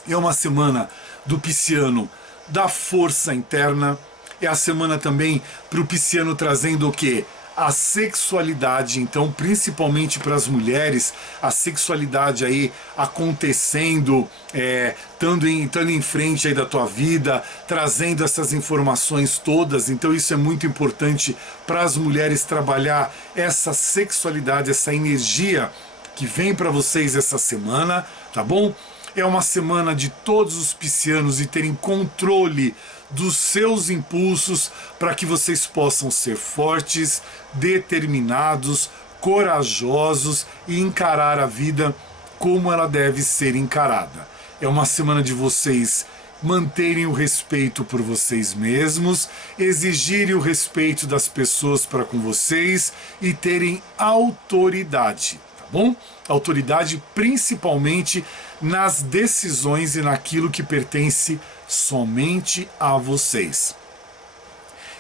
É uma semana do pisciano da força interna, é a semana também para o pisciano trazendo o quê? A sexualidade, então principalmente para as mulheres, a sexualidade aí acontecendo, estando em frente aí da tua vida, trazendo essas informações todas, então isso é muito importante para as mulheres trabalhar essa sexualidade, essa energia que vem para vocês essa semana, tá bom? É uma semana de todos os piscianos e terem controle dos seus impulsos para que vocês possam ser fortes, determinados, corajosos e encarar a vida como ela deve ser encarada. É uma semana de vocês manterem o respeito por vocês mesmos, exigirem o respeito das pessoas para com vocês e terem autoridade. Bom? Autoridade principalmente nas decisões e naquilo que pertence somente a vocês.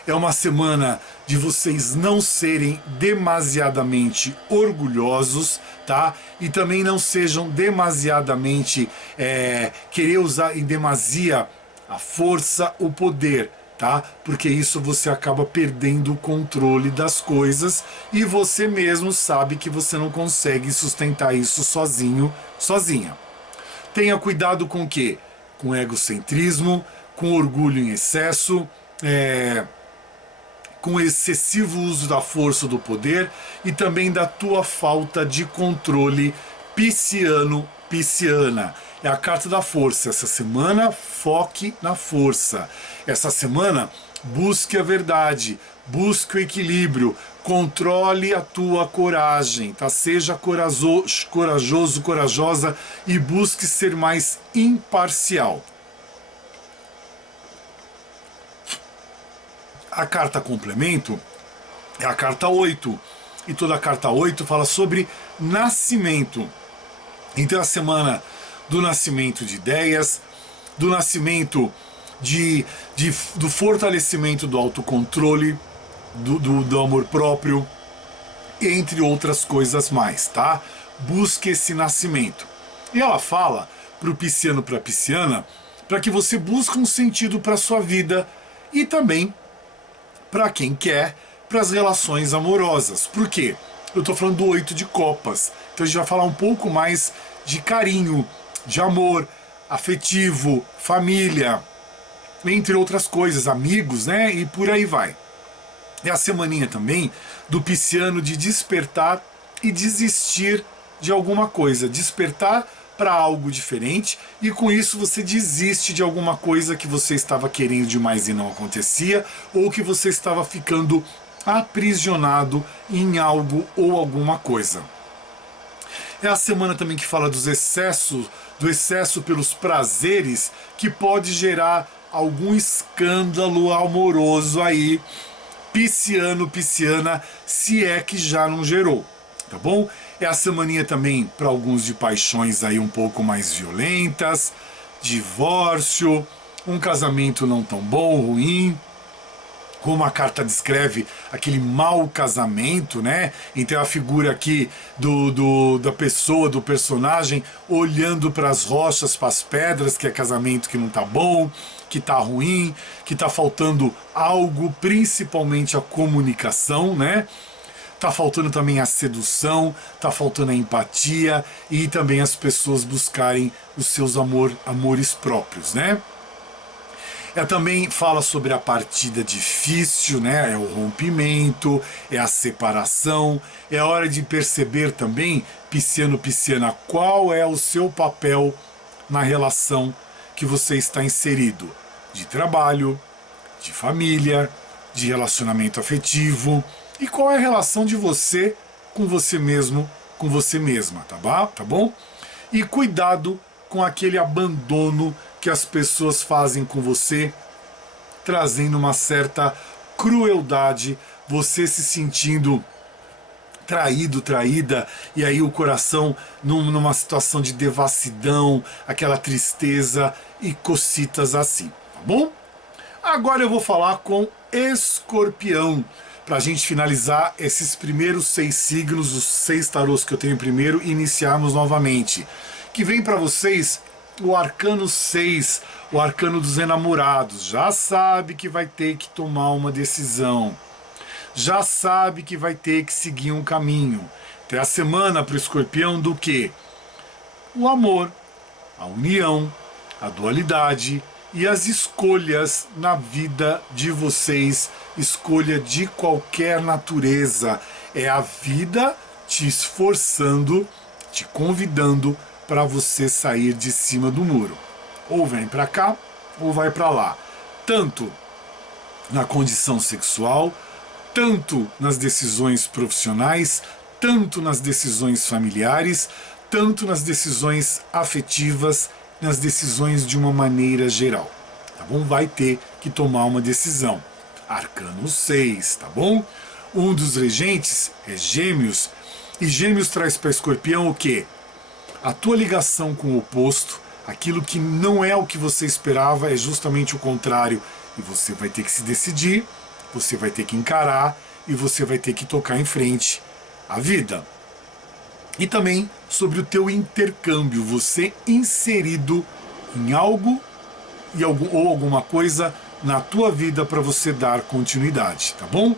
É uma semana de vocês não serem demasiadamente orgulhosos, tá? E também não sejam demasiadamente querer usar em demasia a força, o poder, tá? Porque isso você acaba perdendo o controle das coisas e você mesmo sabe que você não consegue sustentar isso sozinho, sozinha. Tenha cuidado com o quê? Com egocentrismo, com orgulho em excesso, com o excessivo uso da força ou do poder e também da tua falta de controle pisciano, pisciana. É a carta da força. Essa semana, foque na força. Essa semana, busque a verdade, busque o equilíbrio, controle a tua coragem, tá? Seja corajoso, corajosa e busque ser mais imparcial. A carta complemento é a carta 8. E toda a carta 8 fala sobre nascimento. Então é a semana do nascimento de ideias, do nascimento do fortalecimento do autocontrole, do amor próprio, entre outras coisas mais, tá? Busque esse nascimento. E ela fala para o pisciano, para a pisciana, para que você busque um sentido para a sua vida e também para quem quer, para as relações amorosas. Por quê? Eu estou falando do 8 de copas. Então a gente vai falar um pouco mais de carinho, de amor, afetivo, família, entre outras coisas, amigos, né? E por aí vai. É a semaninha também do pisciano de despertar e desistir de alguma coisa. Despertar para algo diferente e com isso você desiste de alguma coisa que você estava querendo demais e não acontecia, ou que você estava ficando aprisionado em algo ou alguma coisa. É a semana também que fala dos excessos, do excesso pelos prazeres, que pode gerar algum escândalo amoroso aí, pisciano, pisciana, se é que já não gerou, tá bom? É a semaninha também para alguns de paixões aí um pouco mais violentas, divórcio, um casamento não tão bom, ruim, como a carta descreve aquele mau casamento, né? Então a figura aqui da pessoa, do personagem, olhando para as rochas, para as pedras, que é casamento que não tá bom, que tá ruim, que tá faltando algo, principalmente a comunicação, né? Tá faltando também a sedução, tá faltando a empatia e também as pessoas buscarem os seus amores próprios, né? Também fala sobre a partida difícil, né? É o rompimento, é a separação, é a hora de perceber também, pisciano, pisciana, qual é o seu papel na relação que você está inserido, de trabalho, de família, de relacionamento afetivo, e qual é a relação de você com você mesmo, com você mesma, tá bom? E cuidado com aquele abandono que as pessoas fazem com você, trazendo uma certa crueldade, você se sentindo traído, traída, e aí o coração numa situação de devassidão, aquela tristeza e cocitas assim, tá bom? Agora eu vou falar com Escorpião, para a gente finalizar esses primeiros 6 signos, os 6 tarôs que eu tenho primeiro, e iniciarmos novamente. Que vem para vocês o arcano 6, o arcano dos enamorados. Já sabe que vai ter que tomar uma decisão. Já sabe que vai ter que seguir um caminho. Então é a semana para o escorpião do quê? O amor, a união, a dualidade e as escolhas na vida de vocês. Escolha de qualquer natureza. É a vida te esforçando, te convidando para você sair de cima do muro. Ou vem para cá, ou vai para lá. Tanto na condição sexual, tanto nas decisões profissionais, tanto nas decisões familiares, tanto nas decisões afetivas, nas decisões de uma maneira geral. Tá bom? Vai ter que tomar uma decisão. Arcano 6, tá bom? Um dos regentes é Gêmeos, e Gêmeos traz para Escorpião o quê? A tua ligação com o oposto, aquilo que não é o que você esperava, é justamente o contrário. E você vai ter que se decidir, você vai ter que encarar e você vai ter que tocar em frente a vida. E também sobre o teu intercâmbio, você inserido em algo ou alguma coisa na tua vida para você dar continuidade, tá bom?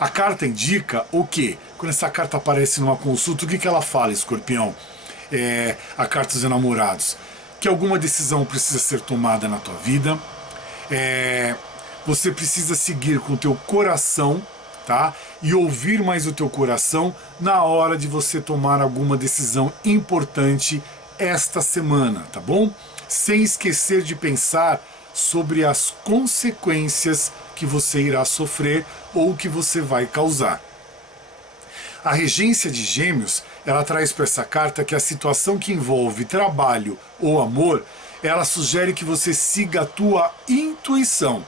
A carta indica o quê? Quando essa carta aparece numa consulta, o que ela fala, Escorpião? A carta dos enamorados, que alguma decisão precisa ser tomada na tua vida, Você precisa seguir com o teu coração, tá? E ouvir mais o teu coração na hora de você tomar alguma decisão importante esta semana, tá bom? Sem esquecer de pensar sobre as consequências que você irá sofrer ou que você vai causar. A regência de Gêmeos, ela traz para essa carta que a situação que envolve trabalho ou amor, ela sugere que você siga a tua intuição.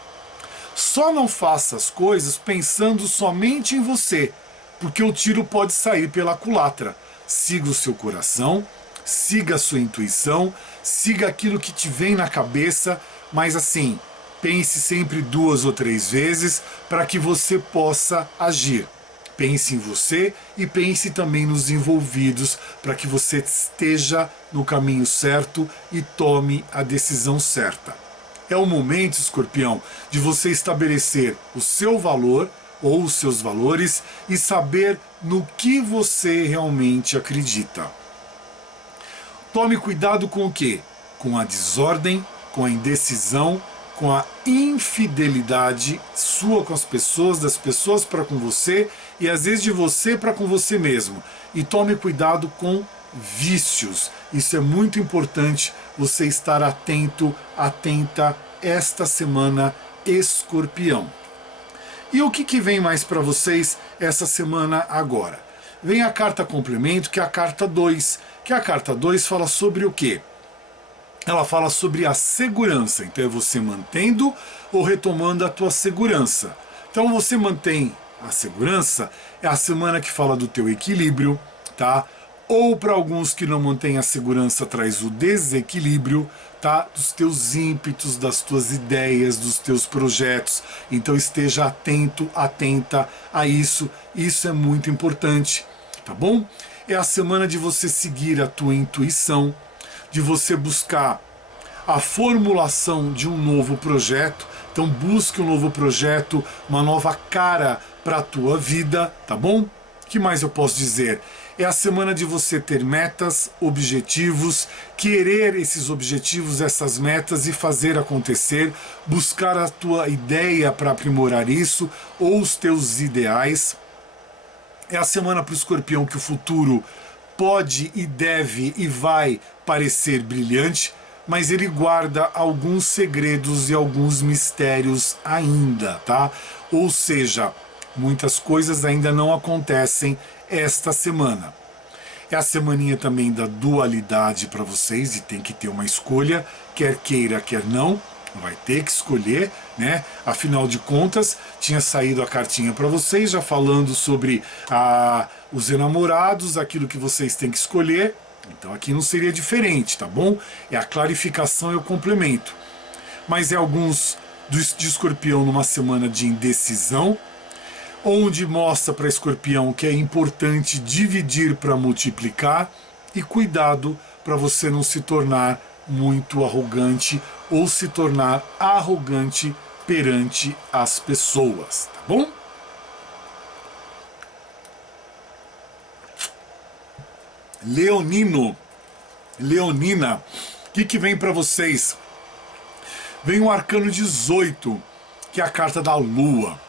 Só não faça as coisas pensando somente em você, porque o tiro pode sair pela culatra. Siga o seu coração, siga a sua intuição, siga aquilo que te vem na cabeça, mas assim, pense sempre 2 ou 3 vezes para que você possa agir. Pense em você e pense também nos envolvidos para que você esteja no caminho certo e tome a decisão certa. É o momento, Escorpião, de você estabelecer o seu valor ou os seus valores e saber no que você realmente acredita. Tome cuidado com o quê? Com a desordem, com a indecisão, com a infidelidade sua com as pessoas, das pessoas para com você e às vezes de você para com você mesmo. E tome cuidado com vícios. Isso é muito importante você estar atento, atenta esta semana, Escorpião. E o que vem mais para vocês essa semana agora? Vem a carta complemento, que é a carta 2. Que a carta 2 fala sobre o quê? Ela fala sobre a segurança, então é você mantendo ou retomando a tua segurança. Então você mantém a segurança, é a semana que fala do teu equilíbrio, tá? Ou para alguns que não mantêm a segurança, traz o desequilíbrio, tá? Dos teus ímpetos, das tuas ideias, dos teus projetos. Então esteja atento, atenta a isso, isso é muito importante, tá bom? É a semana de você seguir a tua intuição, de você buscar a formulação de um novo projeto. Então busque um novo projeto, uma nova cara para a tua vida, tá bom? O que mais eu posso dizer? É a semana de você ter metas, objetivos, querer esses objetivos, essas metas e fazer acontecer, buscar a tua ideia para aprimorar isso ou os teus ideais. É a semana para o Escorpião que o futuro pode e deve e vai parecer brilhante, mas ele guarda alguns segredos e alguns mistérios ainda, tá? Ou seja, muitas coisas ainda não acontecem esta semana. É a semaninha também da dualidade para vocês e tem que ter uma escolha, quer queira, quer não, vai ter que escolher, né? Afinal de contas, tinha saído a cartinha para vocês já falando sobre os enamorados, aquilo que vocês têm que escolher. Então aqui não seria diferente, tá bom? É a clarificação e o complemento. Mas é alguns de Escorpião numa semana de indecisão, onde mostra para Escorpião que é importante dividir para multiplicar e cuidado para você não se tornar muito arrogante ou se tornar arrogante perante as pessoas, tá bom? Leonino, Leonina, o que vem para vocês? Vem o arcano 18, que é a carta da lua.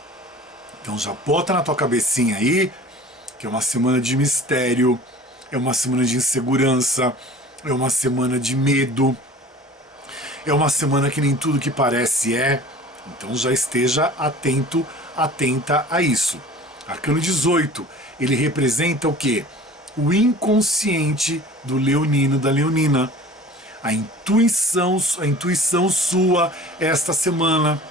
Então já bota na tua cabecinha aí, que é uma semana de mistério, é uma semana de insegurança, é uma semana de medo, é uma semana que nem tudo que parece é. Então já esteja atento, atenta a isso. Arcano 18, ele representa o quê? O inconsciente do leonino, da leonina. A intuição sua esta semana,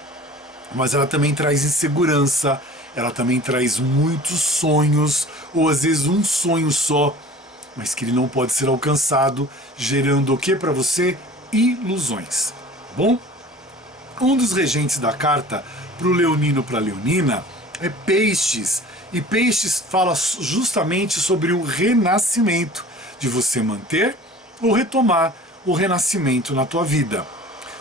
mas ela também traz insegurança, ela também traz muitos sonhos, ou às vezes um sonho só, mas que ele não pode ser alcançado, gerando o que para você? Ilusões. Bom? Um dos regentes da carta para o leonino, para a leonina, é Peixes. E Peixes fala justamente sobre o renascimento, de você manter ou retomar o renascimento na tua vida.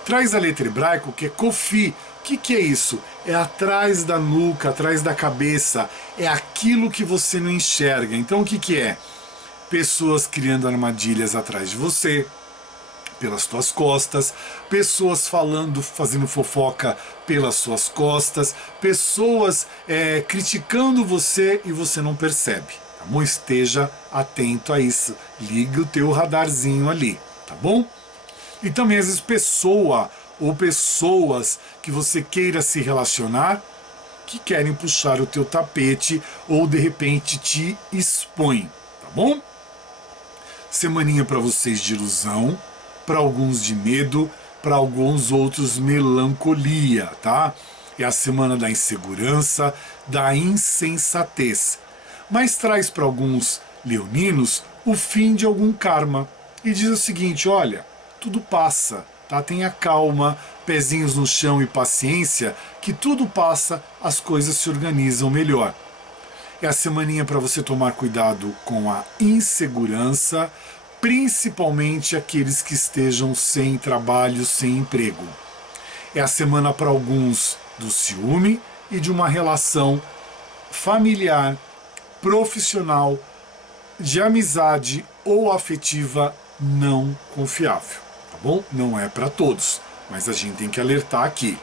Traz a letra hebraica que é Kofi. O que é isso? É atrás da nuca, atrás da cabeça. É aquilo que você não enxerga. Então o que é? Pessoas criando armadilhas atrás de você. pelas tuas costas, pessoas falando, fazendo fofoca pelas suas costas, pessoas criticando você e você não percebe, tá bom? Esteja atento a isso, liga o teu radarzinho ali, tá bom? E também às vezes pessoa ou pessoas que você queira se relacionar que querem puxar o teu tapete ou de repente te expõem, tá bom? Semaninha para vocês de ilusão, para alguns de medo, para alguns outros melancolia, tá? É a semana da insegurança, da insensatez. Mas traz para alguns leoninos o fim de algum karma e diz o seguinte: olha, tudo passa, tá? Tenha calma, pezinhos no chão e paciência, que tudo passa, as coisas se organizam melhor. É a semaninha para você tomar cuidado com a insegurança, principalmente aqueles que estejam sem trabalho, sem emprego. É a semana para alguns do ciúme e de uma relação familiar, profissional, de amizade ou afetiva não confiável, tá bom? Não é para todos, mas a gente tem que alertar aqui.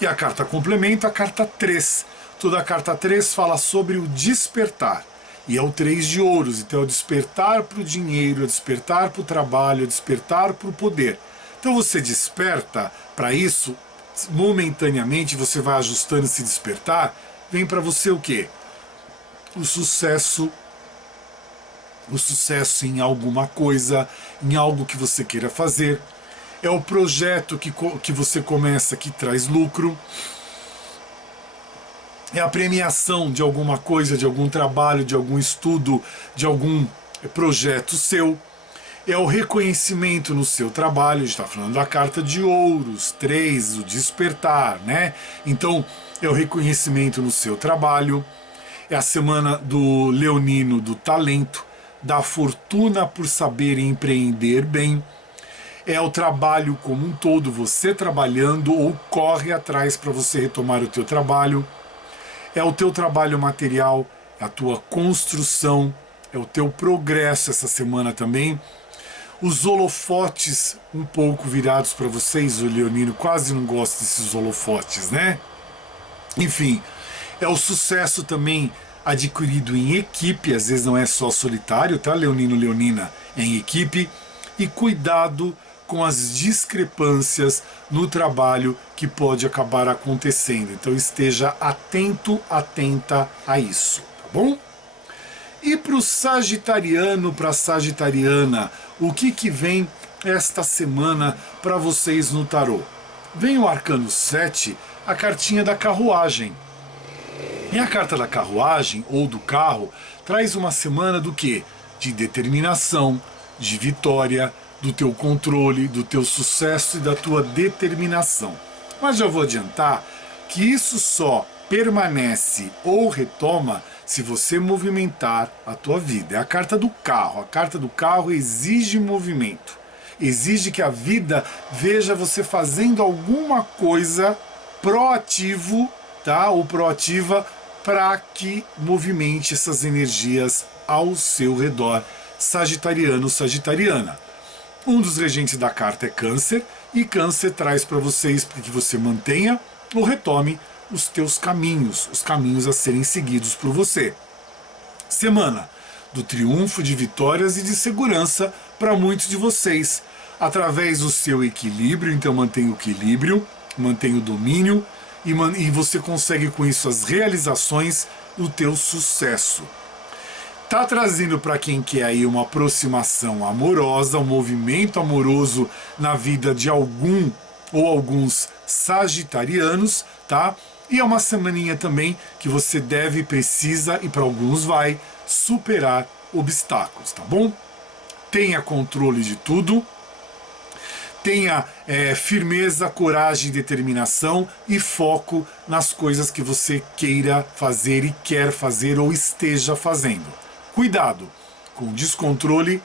E a carta complementa a carta 3. Toda a carta 3 fala sobre o despertar. E é o 3 de ouros, então é o despertar para o dinheiro, é o despertar para o trabalho, é o despertar para o poder. Então você desperta para isso, momentaneamente você vai ajustando esse despertar, vem para você o quê? O sucesso em alguma coisa, em algo que você queira fazer. É o projeto que você começa que traz lucro. É a premiação de alguma coisa, de algum trabalho, de algum estudo, de algum projeto seu. É o reconhecimento no seu trabalho. A gente está falando da carta de ouros, 3, o despertar, né? Então, é o reconhecimento no seu trabalho. É a semana do leonino, do talento, da fortuna por saber empreender bem. É o trabalho como um todo, você trabalhando ou corre atrás para você retomar o teu trabalho. É o teu trabalho material, é a tua construção, é o teu progresso essa semana também. Os holofotes um pouco virados para vocês, o leonino quase não gosta desses holofotes, né? Enfim, é o sucesso também adquirido em equipe, às vezes não é só solitário, tá? Leonino, leonina, é em equipe. E cuidado com as discrepâncias no trabalho que pode acabar acontecendo. Então esteja atento, atenta a isso, tá bom? E para o sagitariano, para a sagitariana, o que vem esta semana para vocês no tarô? Vem o arcano 7, a cartinha da carruagem. E a carta da carruagem, ou do carro, traz uma semana do quê? De determinação, de vitória, do teu controle, do teu sucesso e da tua determinação. Mas já vou adiantar que isso só permanece ou retoma se você movimentar a tua vida. É a carta do carro. A carta do carro exige movimento. Exige que a vida veja você fazendo alguma coisa proativo, tá? Ou proativa, para que movimente essas energias ao seu redor. Sagitariano, sagitariana. Um dos regentes da carta é Câncer, e Câncer traz para vocês para que você mantenha ou retome os teus caminhos, os caminhos a serem seguidos por você. Semana do triunfo, de vitórias e de segurança para muitos de vocês, através do seu equilíbrio. Então mantenha o equilíbrio, mantenha o domínio, e você consegue com isso as realizações do teu sucesso. Tá trazendo para quem quer aí uma aproximação amorosa, um movimento amoroso na vida de algum ou alguns sagitarianos, tá? E é uma semaninha também que você deve, precisa e para alguns vai superar obstáculos, tá bom? Tenha controle de tudo, tenha firmeza, coragem, determinação e foco nas coisas que você queira fazer e quer fazer ou esteja fazendo. Cuidado com descontrole,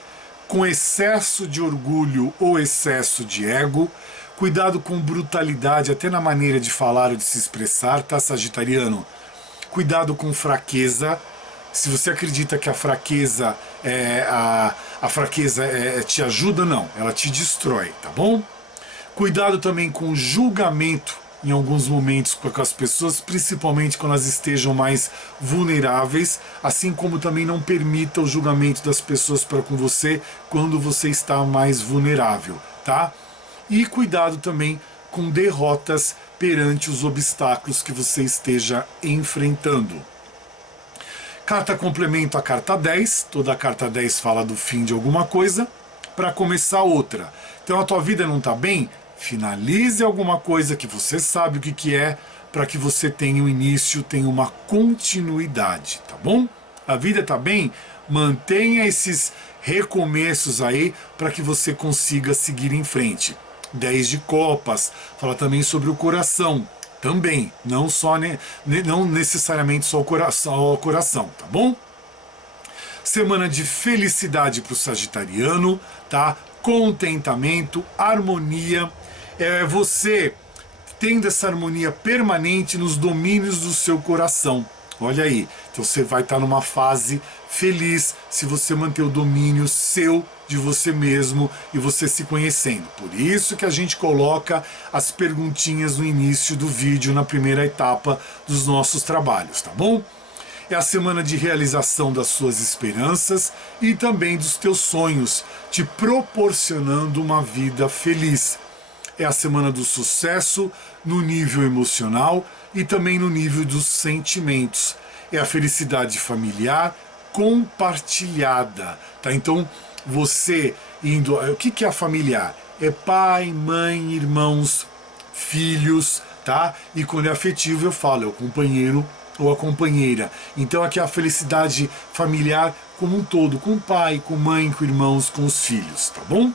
com excesso de orgulho ou excesso de ego. Cuidado com brutalidade, até na maneira de falar ou de se expressar, tá, sagitariano? Cuidado com fraqueza, Se você acredita que a fraqueza te ajuda, não, ela te destrói, tá bom? Cuidado também com o julgamento em alguns momentos com as pessoas, principalmente quando elas estejam mais vulneráveis, assim como também não permita o julgamento das pessoas para com você quando você está mais vulnerável, tá? E cuidado também com derrotas perante os obstáculos que você esteja enfrentando. Carta complemento à carta 10, toda a carta 10 fala do fim de alguma coisa, para começar outra. Então a tua vida não está bem? Finalize alguma coisa que você sabe o que é, para que você tenha um início, tenha uma continuidade, tá bom? A vida está bem? Mantenha esses recomeços aí para que você consiga seguir em frente. 10 de copas, fala também sobre o coração. Também, não necessariamente só o coração, tá bom? Semana de felicidade para o sagitariano, tá? Contentamento, harmonia, você tendo essa harmonia permanente nos domínios do seu coração. Olha aí, então você vai estar numa fase feliz se você manter o domínio seu de você mesmo e você se conhecendo. Por isso que a gente coloca as perguntinhas no início do vídeo, na primeira etapa dos nossos trabalhos, tá bom? É a semana de realização das suas esperanças e também dos teus sonhos, te proporcionando uma vida feliz. É a semana do sucesso no nível emocional e também no nível dos sentimentos. É a felicidade familiar compartilhada, tá? Então, você indo... O que é a familiar? É pai, mãe, irmãos, filhos, tá? E quando é afetivo eu falo, é o companheiro ou a companheira. Então aqui é a felicidade familiar como um todo, com o pai, com mãe, com irmãos, com os filhos, tá bom?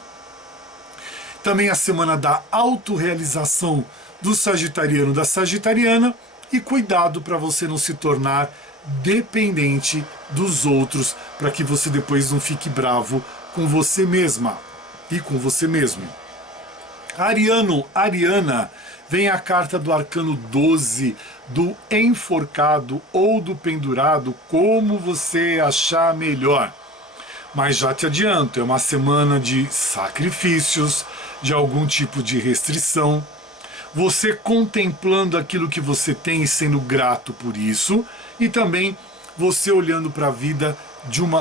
Também a semana da autorrealização do sagitariano, da sagitariana, e cuidado para você não se tornar dependente dos outros, para que você depois não fique bravo com você mesma e com você mesmo. Ariano, Ariana, vem a carta do arcano 12, do enforcado ou do pendurado, como você achar melhor. Mas já te adianto, é uma semana de sacrifícios, de algum tipo de restrição, você contemplando aquilo que você tem e sendo grato por isso, e também você olhando para a vida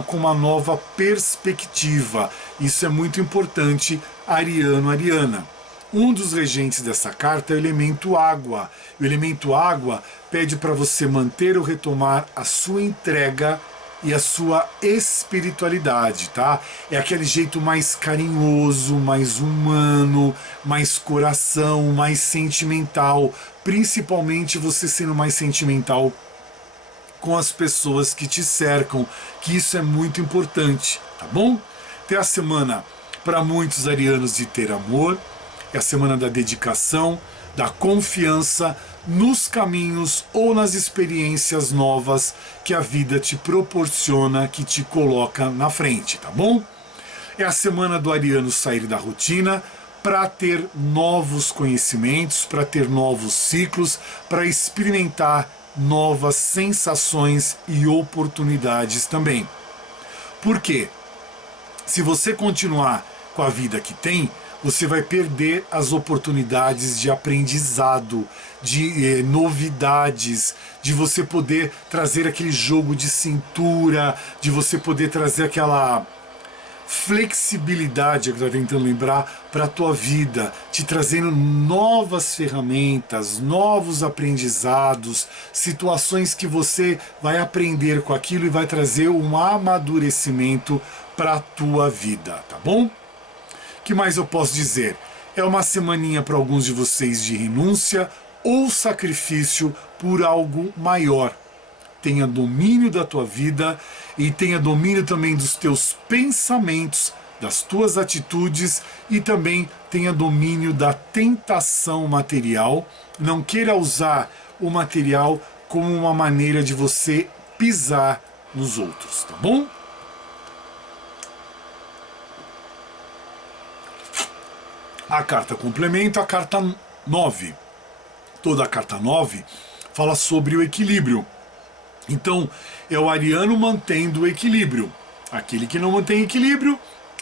com uma nova perspectiva. Isso é muito importante, Ariano, Ariana. Um dos regentes dessa carta é o elemento água. O elemento água pede para você manter ou retomar a sua entrega e a sua espiritualidade, tá? É aquele jeito mais carinhoso, mais humano, mais coração, mais sentimental, principalmente você sendo mais sentimental com as pessoas que te cercam, que isso é muito importante, tá bom? Tem a semana para muitos arianos de ter amor, é a semana da dedicação, da confiança nos caminhos ou nas experiências novas que a vida te proporciona, que te coloca na frente, tá bom? É a semana do ariano sair da rotina para ter novos conhecimentos, para ter novos ciclos, para experimentar novas sensações e oportunidades também. Por quê? Se você continuar com a vida que tem, você vai perder as oportunidades de aprendizado, de novidades, de você poder trazer aquele jogo de cintura, de você poder trazer aquela flexibilidade, que eu estou tentando lembrar, para a tua vida, te trazendo novas ferramentas, novos aprendizados, situações que você vai aprender com aquilo e vai trazer um amadurecimento para a tua vida, tá bom? O que mais eu posso dizer? É uma semaninha para alguns de vocês de renúncia ou sacrifício por algo maior. Tenha domínio da tua vida e tenha domínio também dos teus pensamentos, das tuas atitudes e também tenha domínio da tentação material. Não queira usar o material como uma maneira de você pisar nos outros, tá bom? A carta complementa a carta 9. Toda a carta 9 fala sobre o equilíbrio. Então, é o ariano mantendo o equilíbrio. Aquele que não mantém equilíbrio,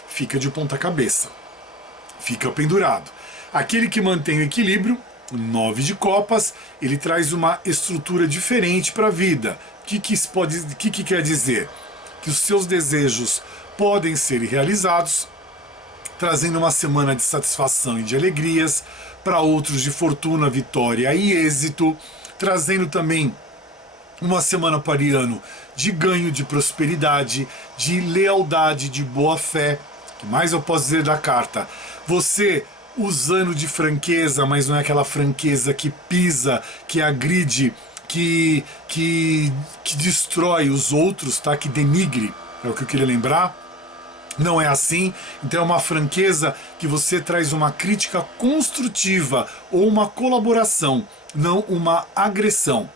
fica de ponta cabeça, fica pendurado. Aquele que mantém o equilíbrio, o 9 de copas, ele traz uma estrutura diferente para a vida. O que quer dizer? Que os seus desejos podem ser realizados, trazendo uma semana de satisfação e de alegrias, para outros de fortuna, vitória e êxito, trazendo também uma semana para ariano de ganho, de prosperidade, de lealdade, de boa fé. O que mais eu posso dizer da carta? Você usando de franqueza, mas não é aquela franqueza que pisa, que agride, que destrói os outros, tá? Que denigre, é o que eu queria lembrar. Não é assim, então é uma franqueza que você traz uma crítica construtiva ou uma colaboração, não uma agressão.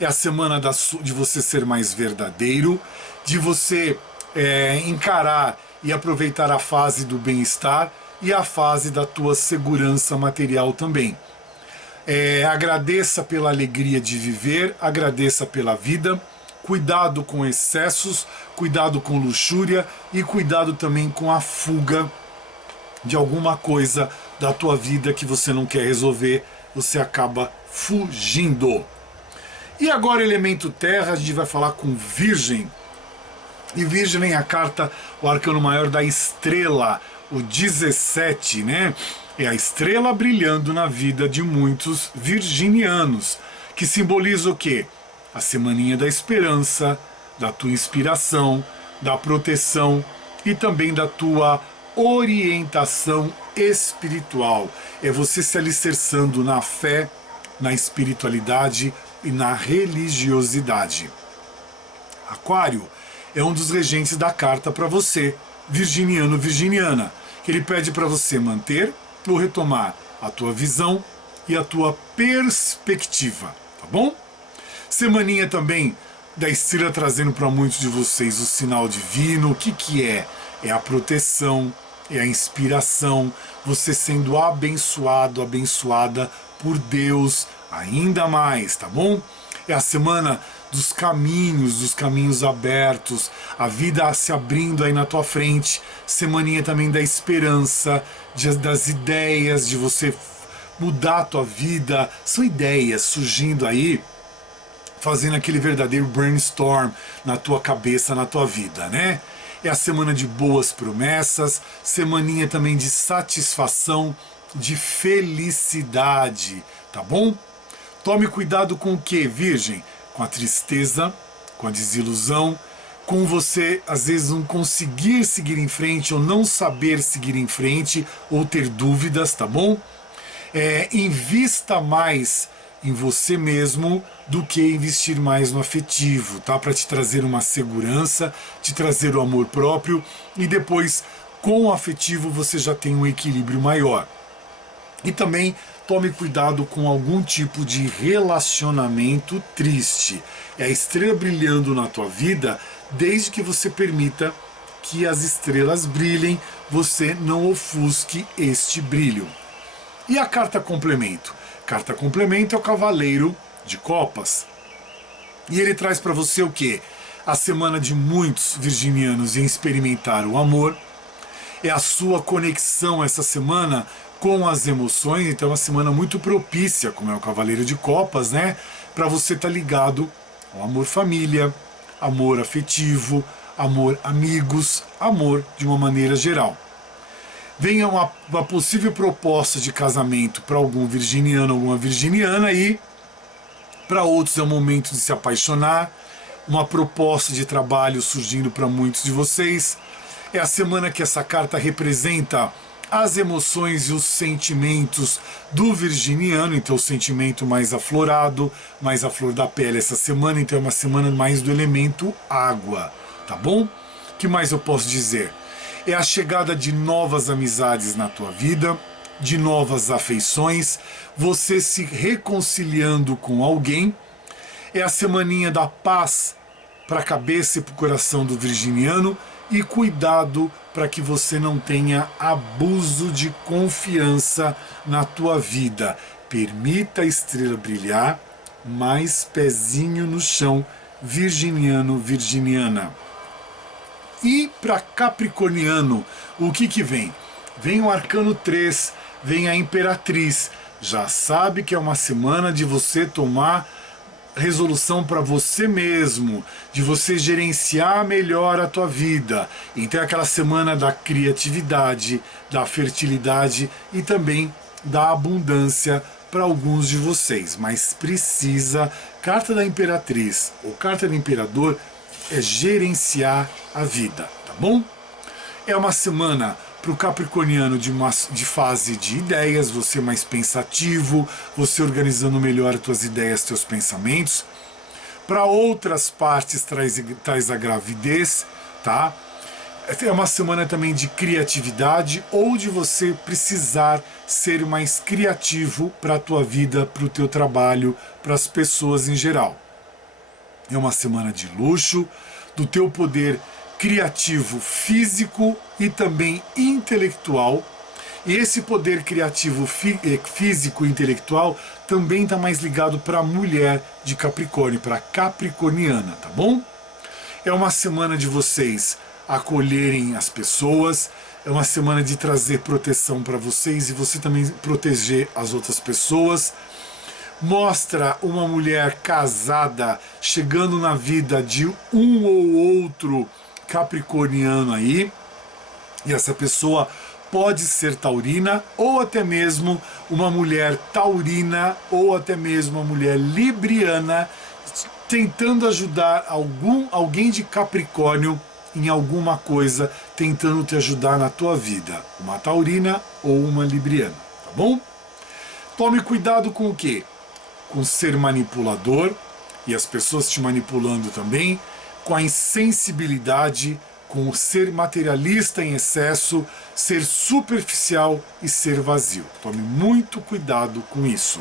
É a semana de você ser mais verdadeiro, de você encarar e aproveitar a fase do bem-estar e a fase da tua segurança material também. Agradeça pela alegria de viver, agradeça pela vida, cuidado com excessos, cuidado com luxúria e cuidado também com a fuga de alguma coisa da tua vida que você não quer resolver, você acaba fugindo. E agora, elemento terra, a gente vai falar com Virgem. E Virgem vem a carta, o arcano maior da estrela, o 17, né? É a estrela brilhando na vida de muitos virginianos, que simboliza o quê? A semaninha da esperança, da tua inspiração, da proteção e também da tua orientação espiritual. É você se alicerçando na fé, na espiritualidade e na religiosidade. Aquário é um dos regentes da carta para você, virginiano, virginiana, que ele pede para você manter ou retomar a tua visão e a tua perspectiva, tá bom? Semaninha também da estrela trazendo para muitos de vocês o sinal divino. O que é? É a proteção, é a inspiração, você sendo abençoado, abençoada por Deus ainda mais, tá bom? É a semana dos caminhos abertos, a vida se abrindo aí na tua frente. Semaninha também da esperança, das ideias, de você mudar a tua vida. São ideias surgindo aí, fazendo aquele verdadeiro brainstorm na tua cabeça, na tua vida, né? É a semana de boas promessas, semaninha também de satisfação, de felicidade, tá bom? Tome cuidado com o que, Virgem? Com a tristeza, com a desilusão, com você às vezes não conseguir seguir em frente ou não saber seguir em frente ou ter dúvidas, tá bom? Invista mais em você mesmo do que investir mais no afetivo, tá? Para te trazer uma segurança, te trazer o amor próprio e depois com o afetivo você já tem um equilíbrio maior. E também tome cuidado com algum tipo de relacionamento triste. É a estrela brilhando na tua vida, desde que você permita que as estrelas brilhem, você não ofusque este brilho. E a carta complemento? Carta complemento é o Cavaleiro de Copas. E ele traz para você o quê? A semana de muitos virginianos em experimentar o amor. É a sua conexão essa semana com as emoções, então é uma semana muito propícia, como é o Cavaleiro de Copas, né? Para você estar ligado ao amor família, amor afetivo, amor amigos, amor de uma maneira geral. Venha uma possível proposta de casamento para algum virginiano, alguma virginiana, e para outros é o momento de se apaixonar, uma proposta de trabalho surgindo para muitos de vocês. É a semana que essa carta representa as emoções e os sentimentos do virginiano, então o sentimento mais aflorado, mais a flor da pele essa semana, então é uma semana mais do elemento água, tá bom? O que mais eu posso dizer? É a chegada de novas amizades na tua vida, de novas afeições, você se reconciliando com alguém. É a semaninha da paz para a cabeça e para o coração do virginiano, e cuidado para que você não tenha abuso de confiança na tua vida. Permita a estrela brilhar, mais pezinho no chão virginiano, virginiana. E para capricorniano, o que vem? Vem o arcano 3, vem a imperatriz. Já sabe que é uma semana de você tomar resolução para você mesmo, de você gerenciar melhor a tua vida. Então é aquela semana da criatividade, da fertilidade e também da abundância para alguns de vocês. Mas precisa, carta da imperatriz ou carta do imperador é gerenciar a vida, tá bom? É uma semana para o capricorniano de fase de ideias, você mais pensativo, você organizando melhor as tuas ideias, teus pensamentos. Para outras partes traz a gravidez, tá? É uma semana também de criatividade ou de você precisar ser mais criativo para a tua vida, para o teu trabalho, para as pessoas em geral. É uma semana de luxo, do teu poder criativo físico e também intelectual. E esse poder criativo físico e intelectual também está mais ligado para a mulher de Capricórnio, para a capricorniana, tá bom? É uma semana de vocês acolherem as pessoas, é uma semana de trazer proteção para vocês e você também proteger as outras pessoas. Mostra uma mulher casada chegando na vida de um ou outro capricorniano aí, e essa pessoa pode ser taurina ou até mesmo uma mulher taurina ou até mesmo uma mulher libriana tentando ajudar alguém de Capricórnio em alguma coisa, tentando te ajudar na tua vida, uma taurina ou uma libriana, tá bom? Tome cuidado com o quê? Com ser manipulador e as pessoas te manipulando também, com a insensibilidade, com o ser materialista em excesso, ser superficial e ser vazio. Tome muito cuidado com isso.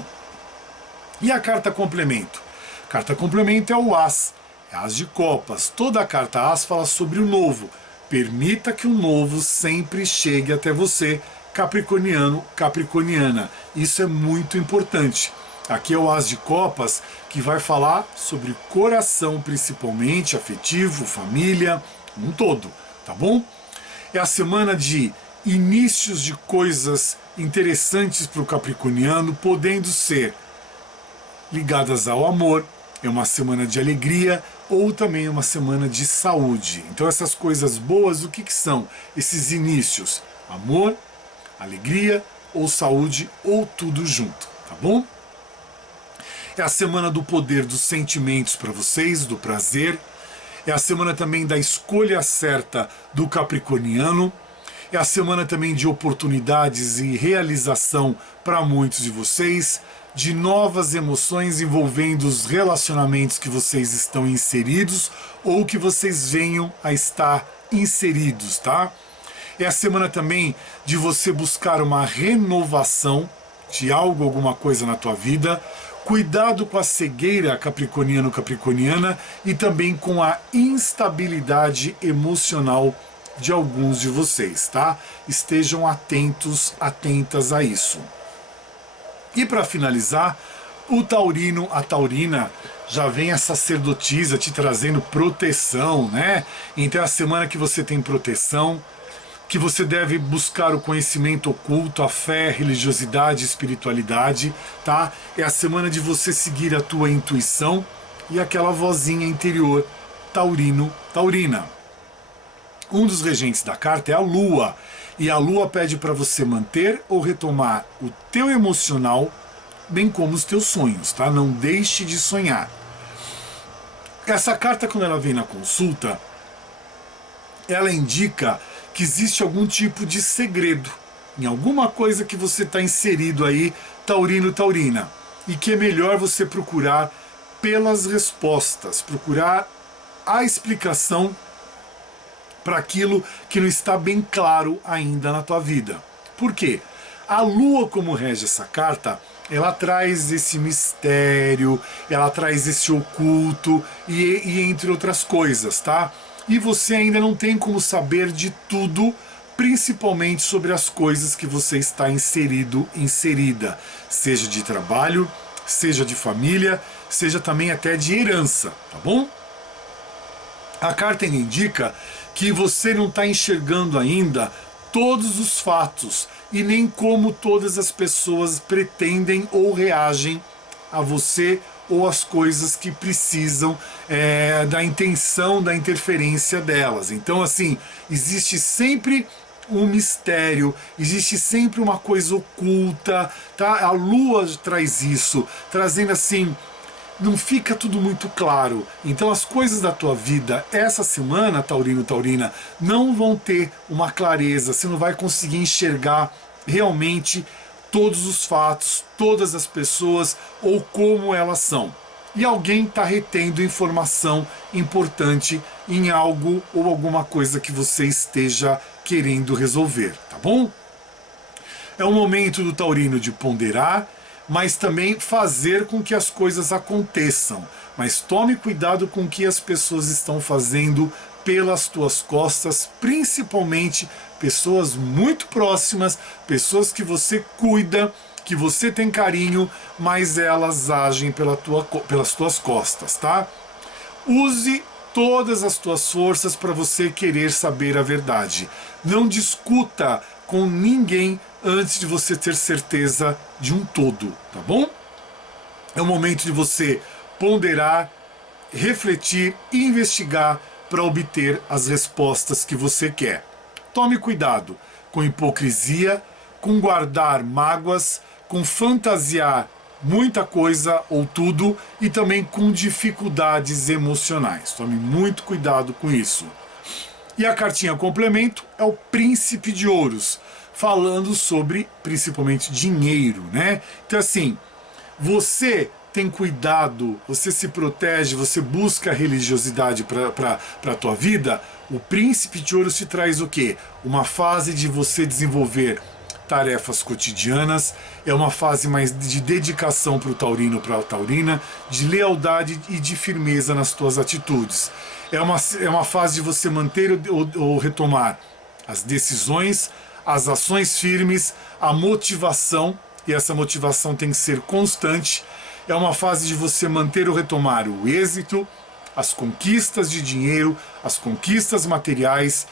E a carta complemento? Carta complemento é o As, é As de Copas. Toda a carta As fala sobre o novo. Permita que o novo sempre chegue até você, capricorniano, capricorniana. Isso é muito importante. Aqui é o As de Copas, que vai falar sobre coração, principalmente, afetivo, família, um todo, tá bom? É a semana de inícios de coisas interessantes para o capricorniano, podendo ser ligadas ao amor, é uma semana de alegria ou também uma semana de saúde. Então essas coisas boas, o que são esses inícios? Amor, alegria ou saúde ou tudo junto, tá bom? É a semana do poder dos sentimentos para vocês, do prazer. É a semana também da escolha certa do capricorniano. É a semana também de oportunidades e realização para muitos de vocês, de novas emoções envolvendo os relacionamentos que vocês estão inseridos ou que vocês venham a estar inseridos, tá? É a semana também de você buscar uma renovação de algo, alguma coisa na tua vida. Cuidado com a cegueira capricorniano-capricorniana e também com a instabilidade emocional de alguns de vocês, tá? Estejam atentos, atentas a isso. E para finalizar, o taurino, a taurina, já vem a sacerdotisa te trazendo proteção, né? Então é a semana que você tem proteção, que você deve buscar o conhecimento oculto, a fé, a religiosidade, a espiritualidade, tá? É a semana de você seguir a tua intuição e aquela vozinha interior, taurino, taurina. Um dos regentes da carta é a Lua, e a Lua pede para você manter ou retomar o teu emocional, bem como os teus sonhos, tá? Não deixe de sonhar. Essa carta, quando ela vem na consulta, ela indica que existe algum tipo de segredo em alguma coisa que você está inserido aí, taurino, taurina, e que é melhor você procurar pelas respostas, procurar a explicação para aquilo que não está bem claro ainda na tua vida. Por quê? A Lua, como rege essa carta, ela traz esse mistério, ela traz esse oculto e entre outras coisas, tá? E você ainda não tem como saber de tudo, principalmente sobre as coisas que você está inserido, inserida, seja de trabalho, seja de família, seja também até de herança, tá bom? A carta indica que você não está enxergando ainda todos os fatos e nem como todas as pessoas pretendem ou reagem a você ou as coisas que precisam da intenção, da interferência delas. Então, assim, existe sempre um mistério, existe sempre uma coisa oculta, tá? A Lua traz isso, trazendo assim, não fica tudo muito claro. Então as coisas da tua vida, essa semana, Taurino, Taurina, não vão ter uma clareza, você não vai conseguir enxergar realmente todos os fatos, todas as pessoas ou como elas são. E alguém está retendo informação importante em algo ou alguma coisa que você esteja querendo resolver, tá bom? É o momento do taurino de ponderar, mas também fazer com que as coisas aconteçam. Mas tome cuidado com o que as pessoas estão fazendo pelas tuas costas, principalmente pessoas muito próximas, pessoas que você cuida, que você tem carinho, mas elas agem pelas tuas costas, tá? Use todas as tuas forças para você querer saber a verdade. Não discuta com ninguém antes de você ter certeza de um todo, tá bom? É o momento de você ponderar, refletir e investigar para obter as respostas que você quer. Tome cuidado com hipocrisia, com guardar mágoas, com fantasiar muita coisa ou tudo e também com dificuldades emocionais. Tome muito cuidado com isso. E a cartinha complemento é o Príncipe de Ouros, falando sobre principalmente dinheiro, né? Então assim, você tem cuidado, você se protege, você busca a religiosidade para a tua vida. O Príncipe de Ouros te traz o quê? Uma fase de você desenvolver tarefas cotidianas, é uma fase mais de dedicação para o taurino, para a taurina, de lealdade e de firmeza nas tuas atitudes. É uma fase de você manter ou retomar as decisões, as ações firmes, a motivação, e essa motivação tem que ser constante. É uma fase de você manter ou retomar o êxito, as conquistas de dinheiro, as conquistas materiais,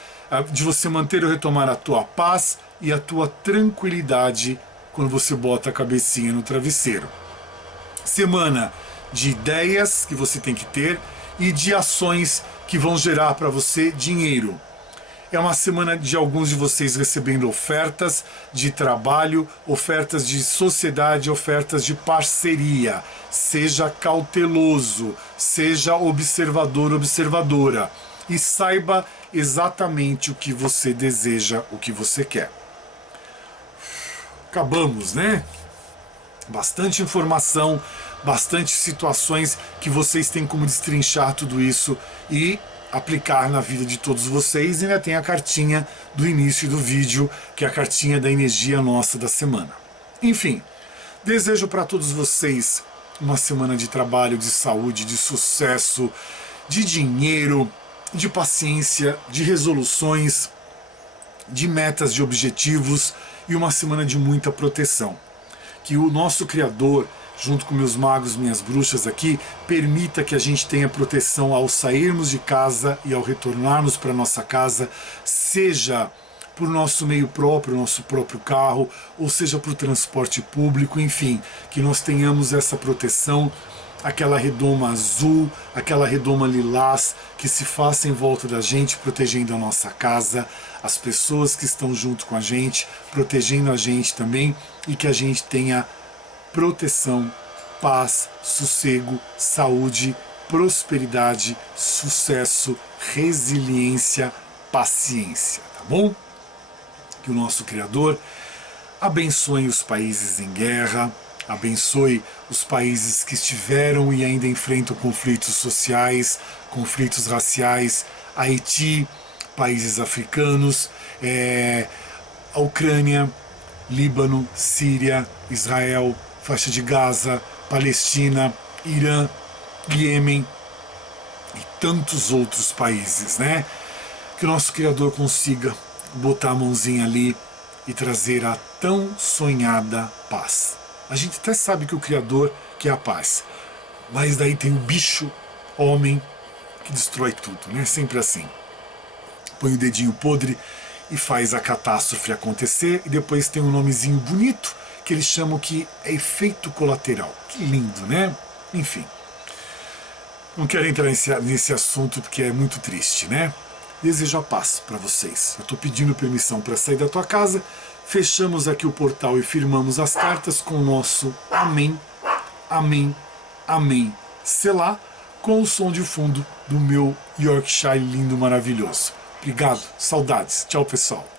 de você manter ou retomar a tua paz e a tua tranquilidade quando você bota a cabecinha no travesseiro. Semana de ideias que você tem que ter e de ações que vão gerar para você dinheiro. É uma semana de alguns de vocês recebendo ofertas de trabalho, ofertas de sociedade, ofertas de parceria. Seja cauteloso, seja observador, observadora. E saiba exatamente o que você deseja, o que você quer. Acabamos, né? Bastante informação, bastante situações que vocês têm como destrinchar tudo isso e aplicar na vida de todos vocês. E ainda tem a cartinha do início do vídeo, que é a cartinha da energia nossa da semana. Enfim, desejo para todos vocês uma semana de trabalho, de saúde, de sucesso, de dinheiro, de paciência, de resoluções, de metas, de objetivos e uma semana de muita proteção. Que o nosso Criador, junto com meus magos, minhas bruxas aqui, permita que a gente tenha proteção ao sairmos de casa e ao retornarmos para nossa casa, seja por nosso meio próprio, nosso próprio carro, ou seja por transporte público, enfim, que nós tenhamos essa proteção, aquela redoma azul, aquela redoma lilás que se faça em volta da gente, protegendo a nossa casa, as pessoas que estão junto com a gente, protegendo a gente também, e que a gente tenha proteção, paz, sossego, saúde, prosperidade, sucesso, resiliência, paciência, tá bom? Que o nosso Criador abençoe os países em guerra, abençoe os países que estiveram e ainda enfrentam conflitos sociais, conflitos raciais, Haiti, países africanos, a Ucrânia, Líbano, Síria, Israel, faixa de Gaza, Palestina, Irã, Iêmen e tantos outros países, né? Que o nosso Criador consiga botar a mãozinha ali e trazer a tão sonhada paz. A gente até sabe que o Criador quer a paz, mas daí tem o bicho, homem, que destrói tudo, né? Sempre assim. Põe o dedinho podre e faz a catástrofe acontecer, e depois tem um nomezinho bonito que eles chamam que é efeito colateral. Que lindo, né? Enfim. Não quero entrar nesse assunto porque é muito triste, né? Desejo a paz para vocês. Eu estou pedindo permissão para sair da tua casa. Fechamos aqui o portal e firmamos as cartas com o nosso Amém, Amém, Amém, Selá, com o som de fundo do meu Yorkshire lindo, maravilhoso. Obrigado, saudades. Tchau, pessoal.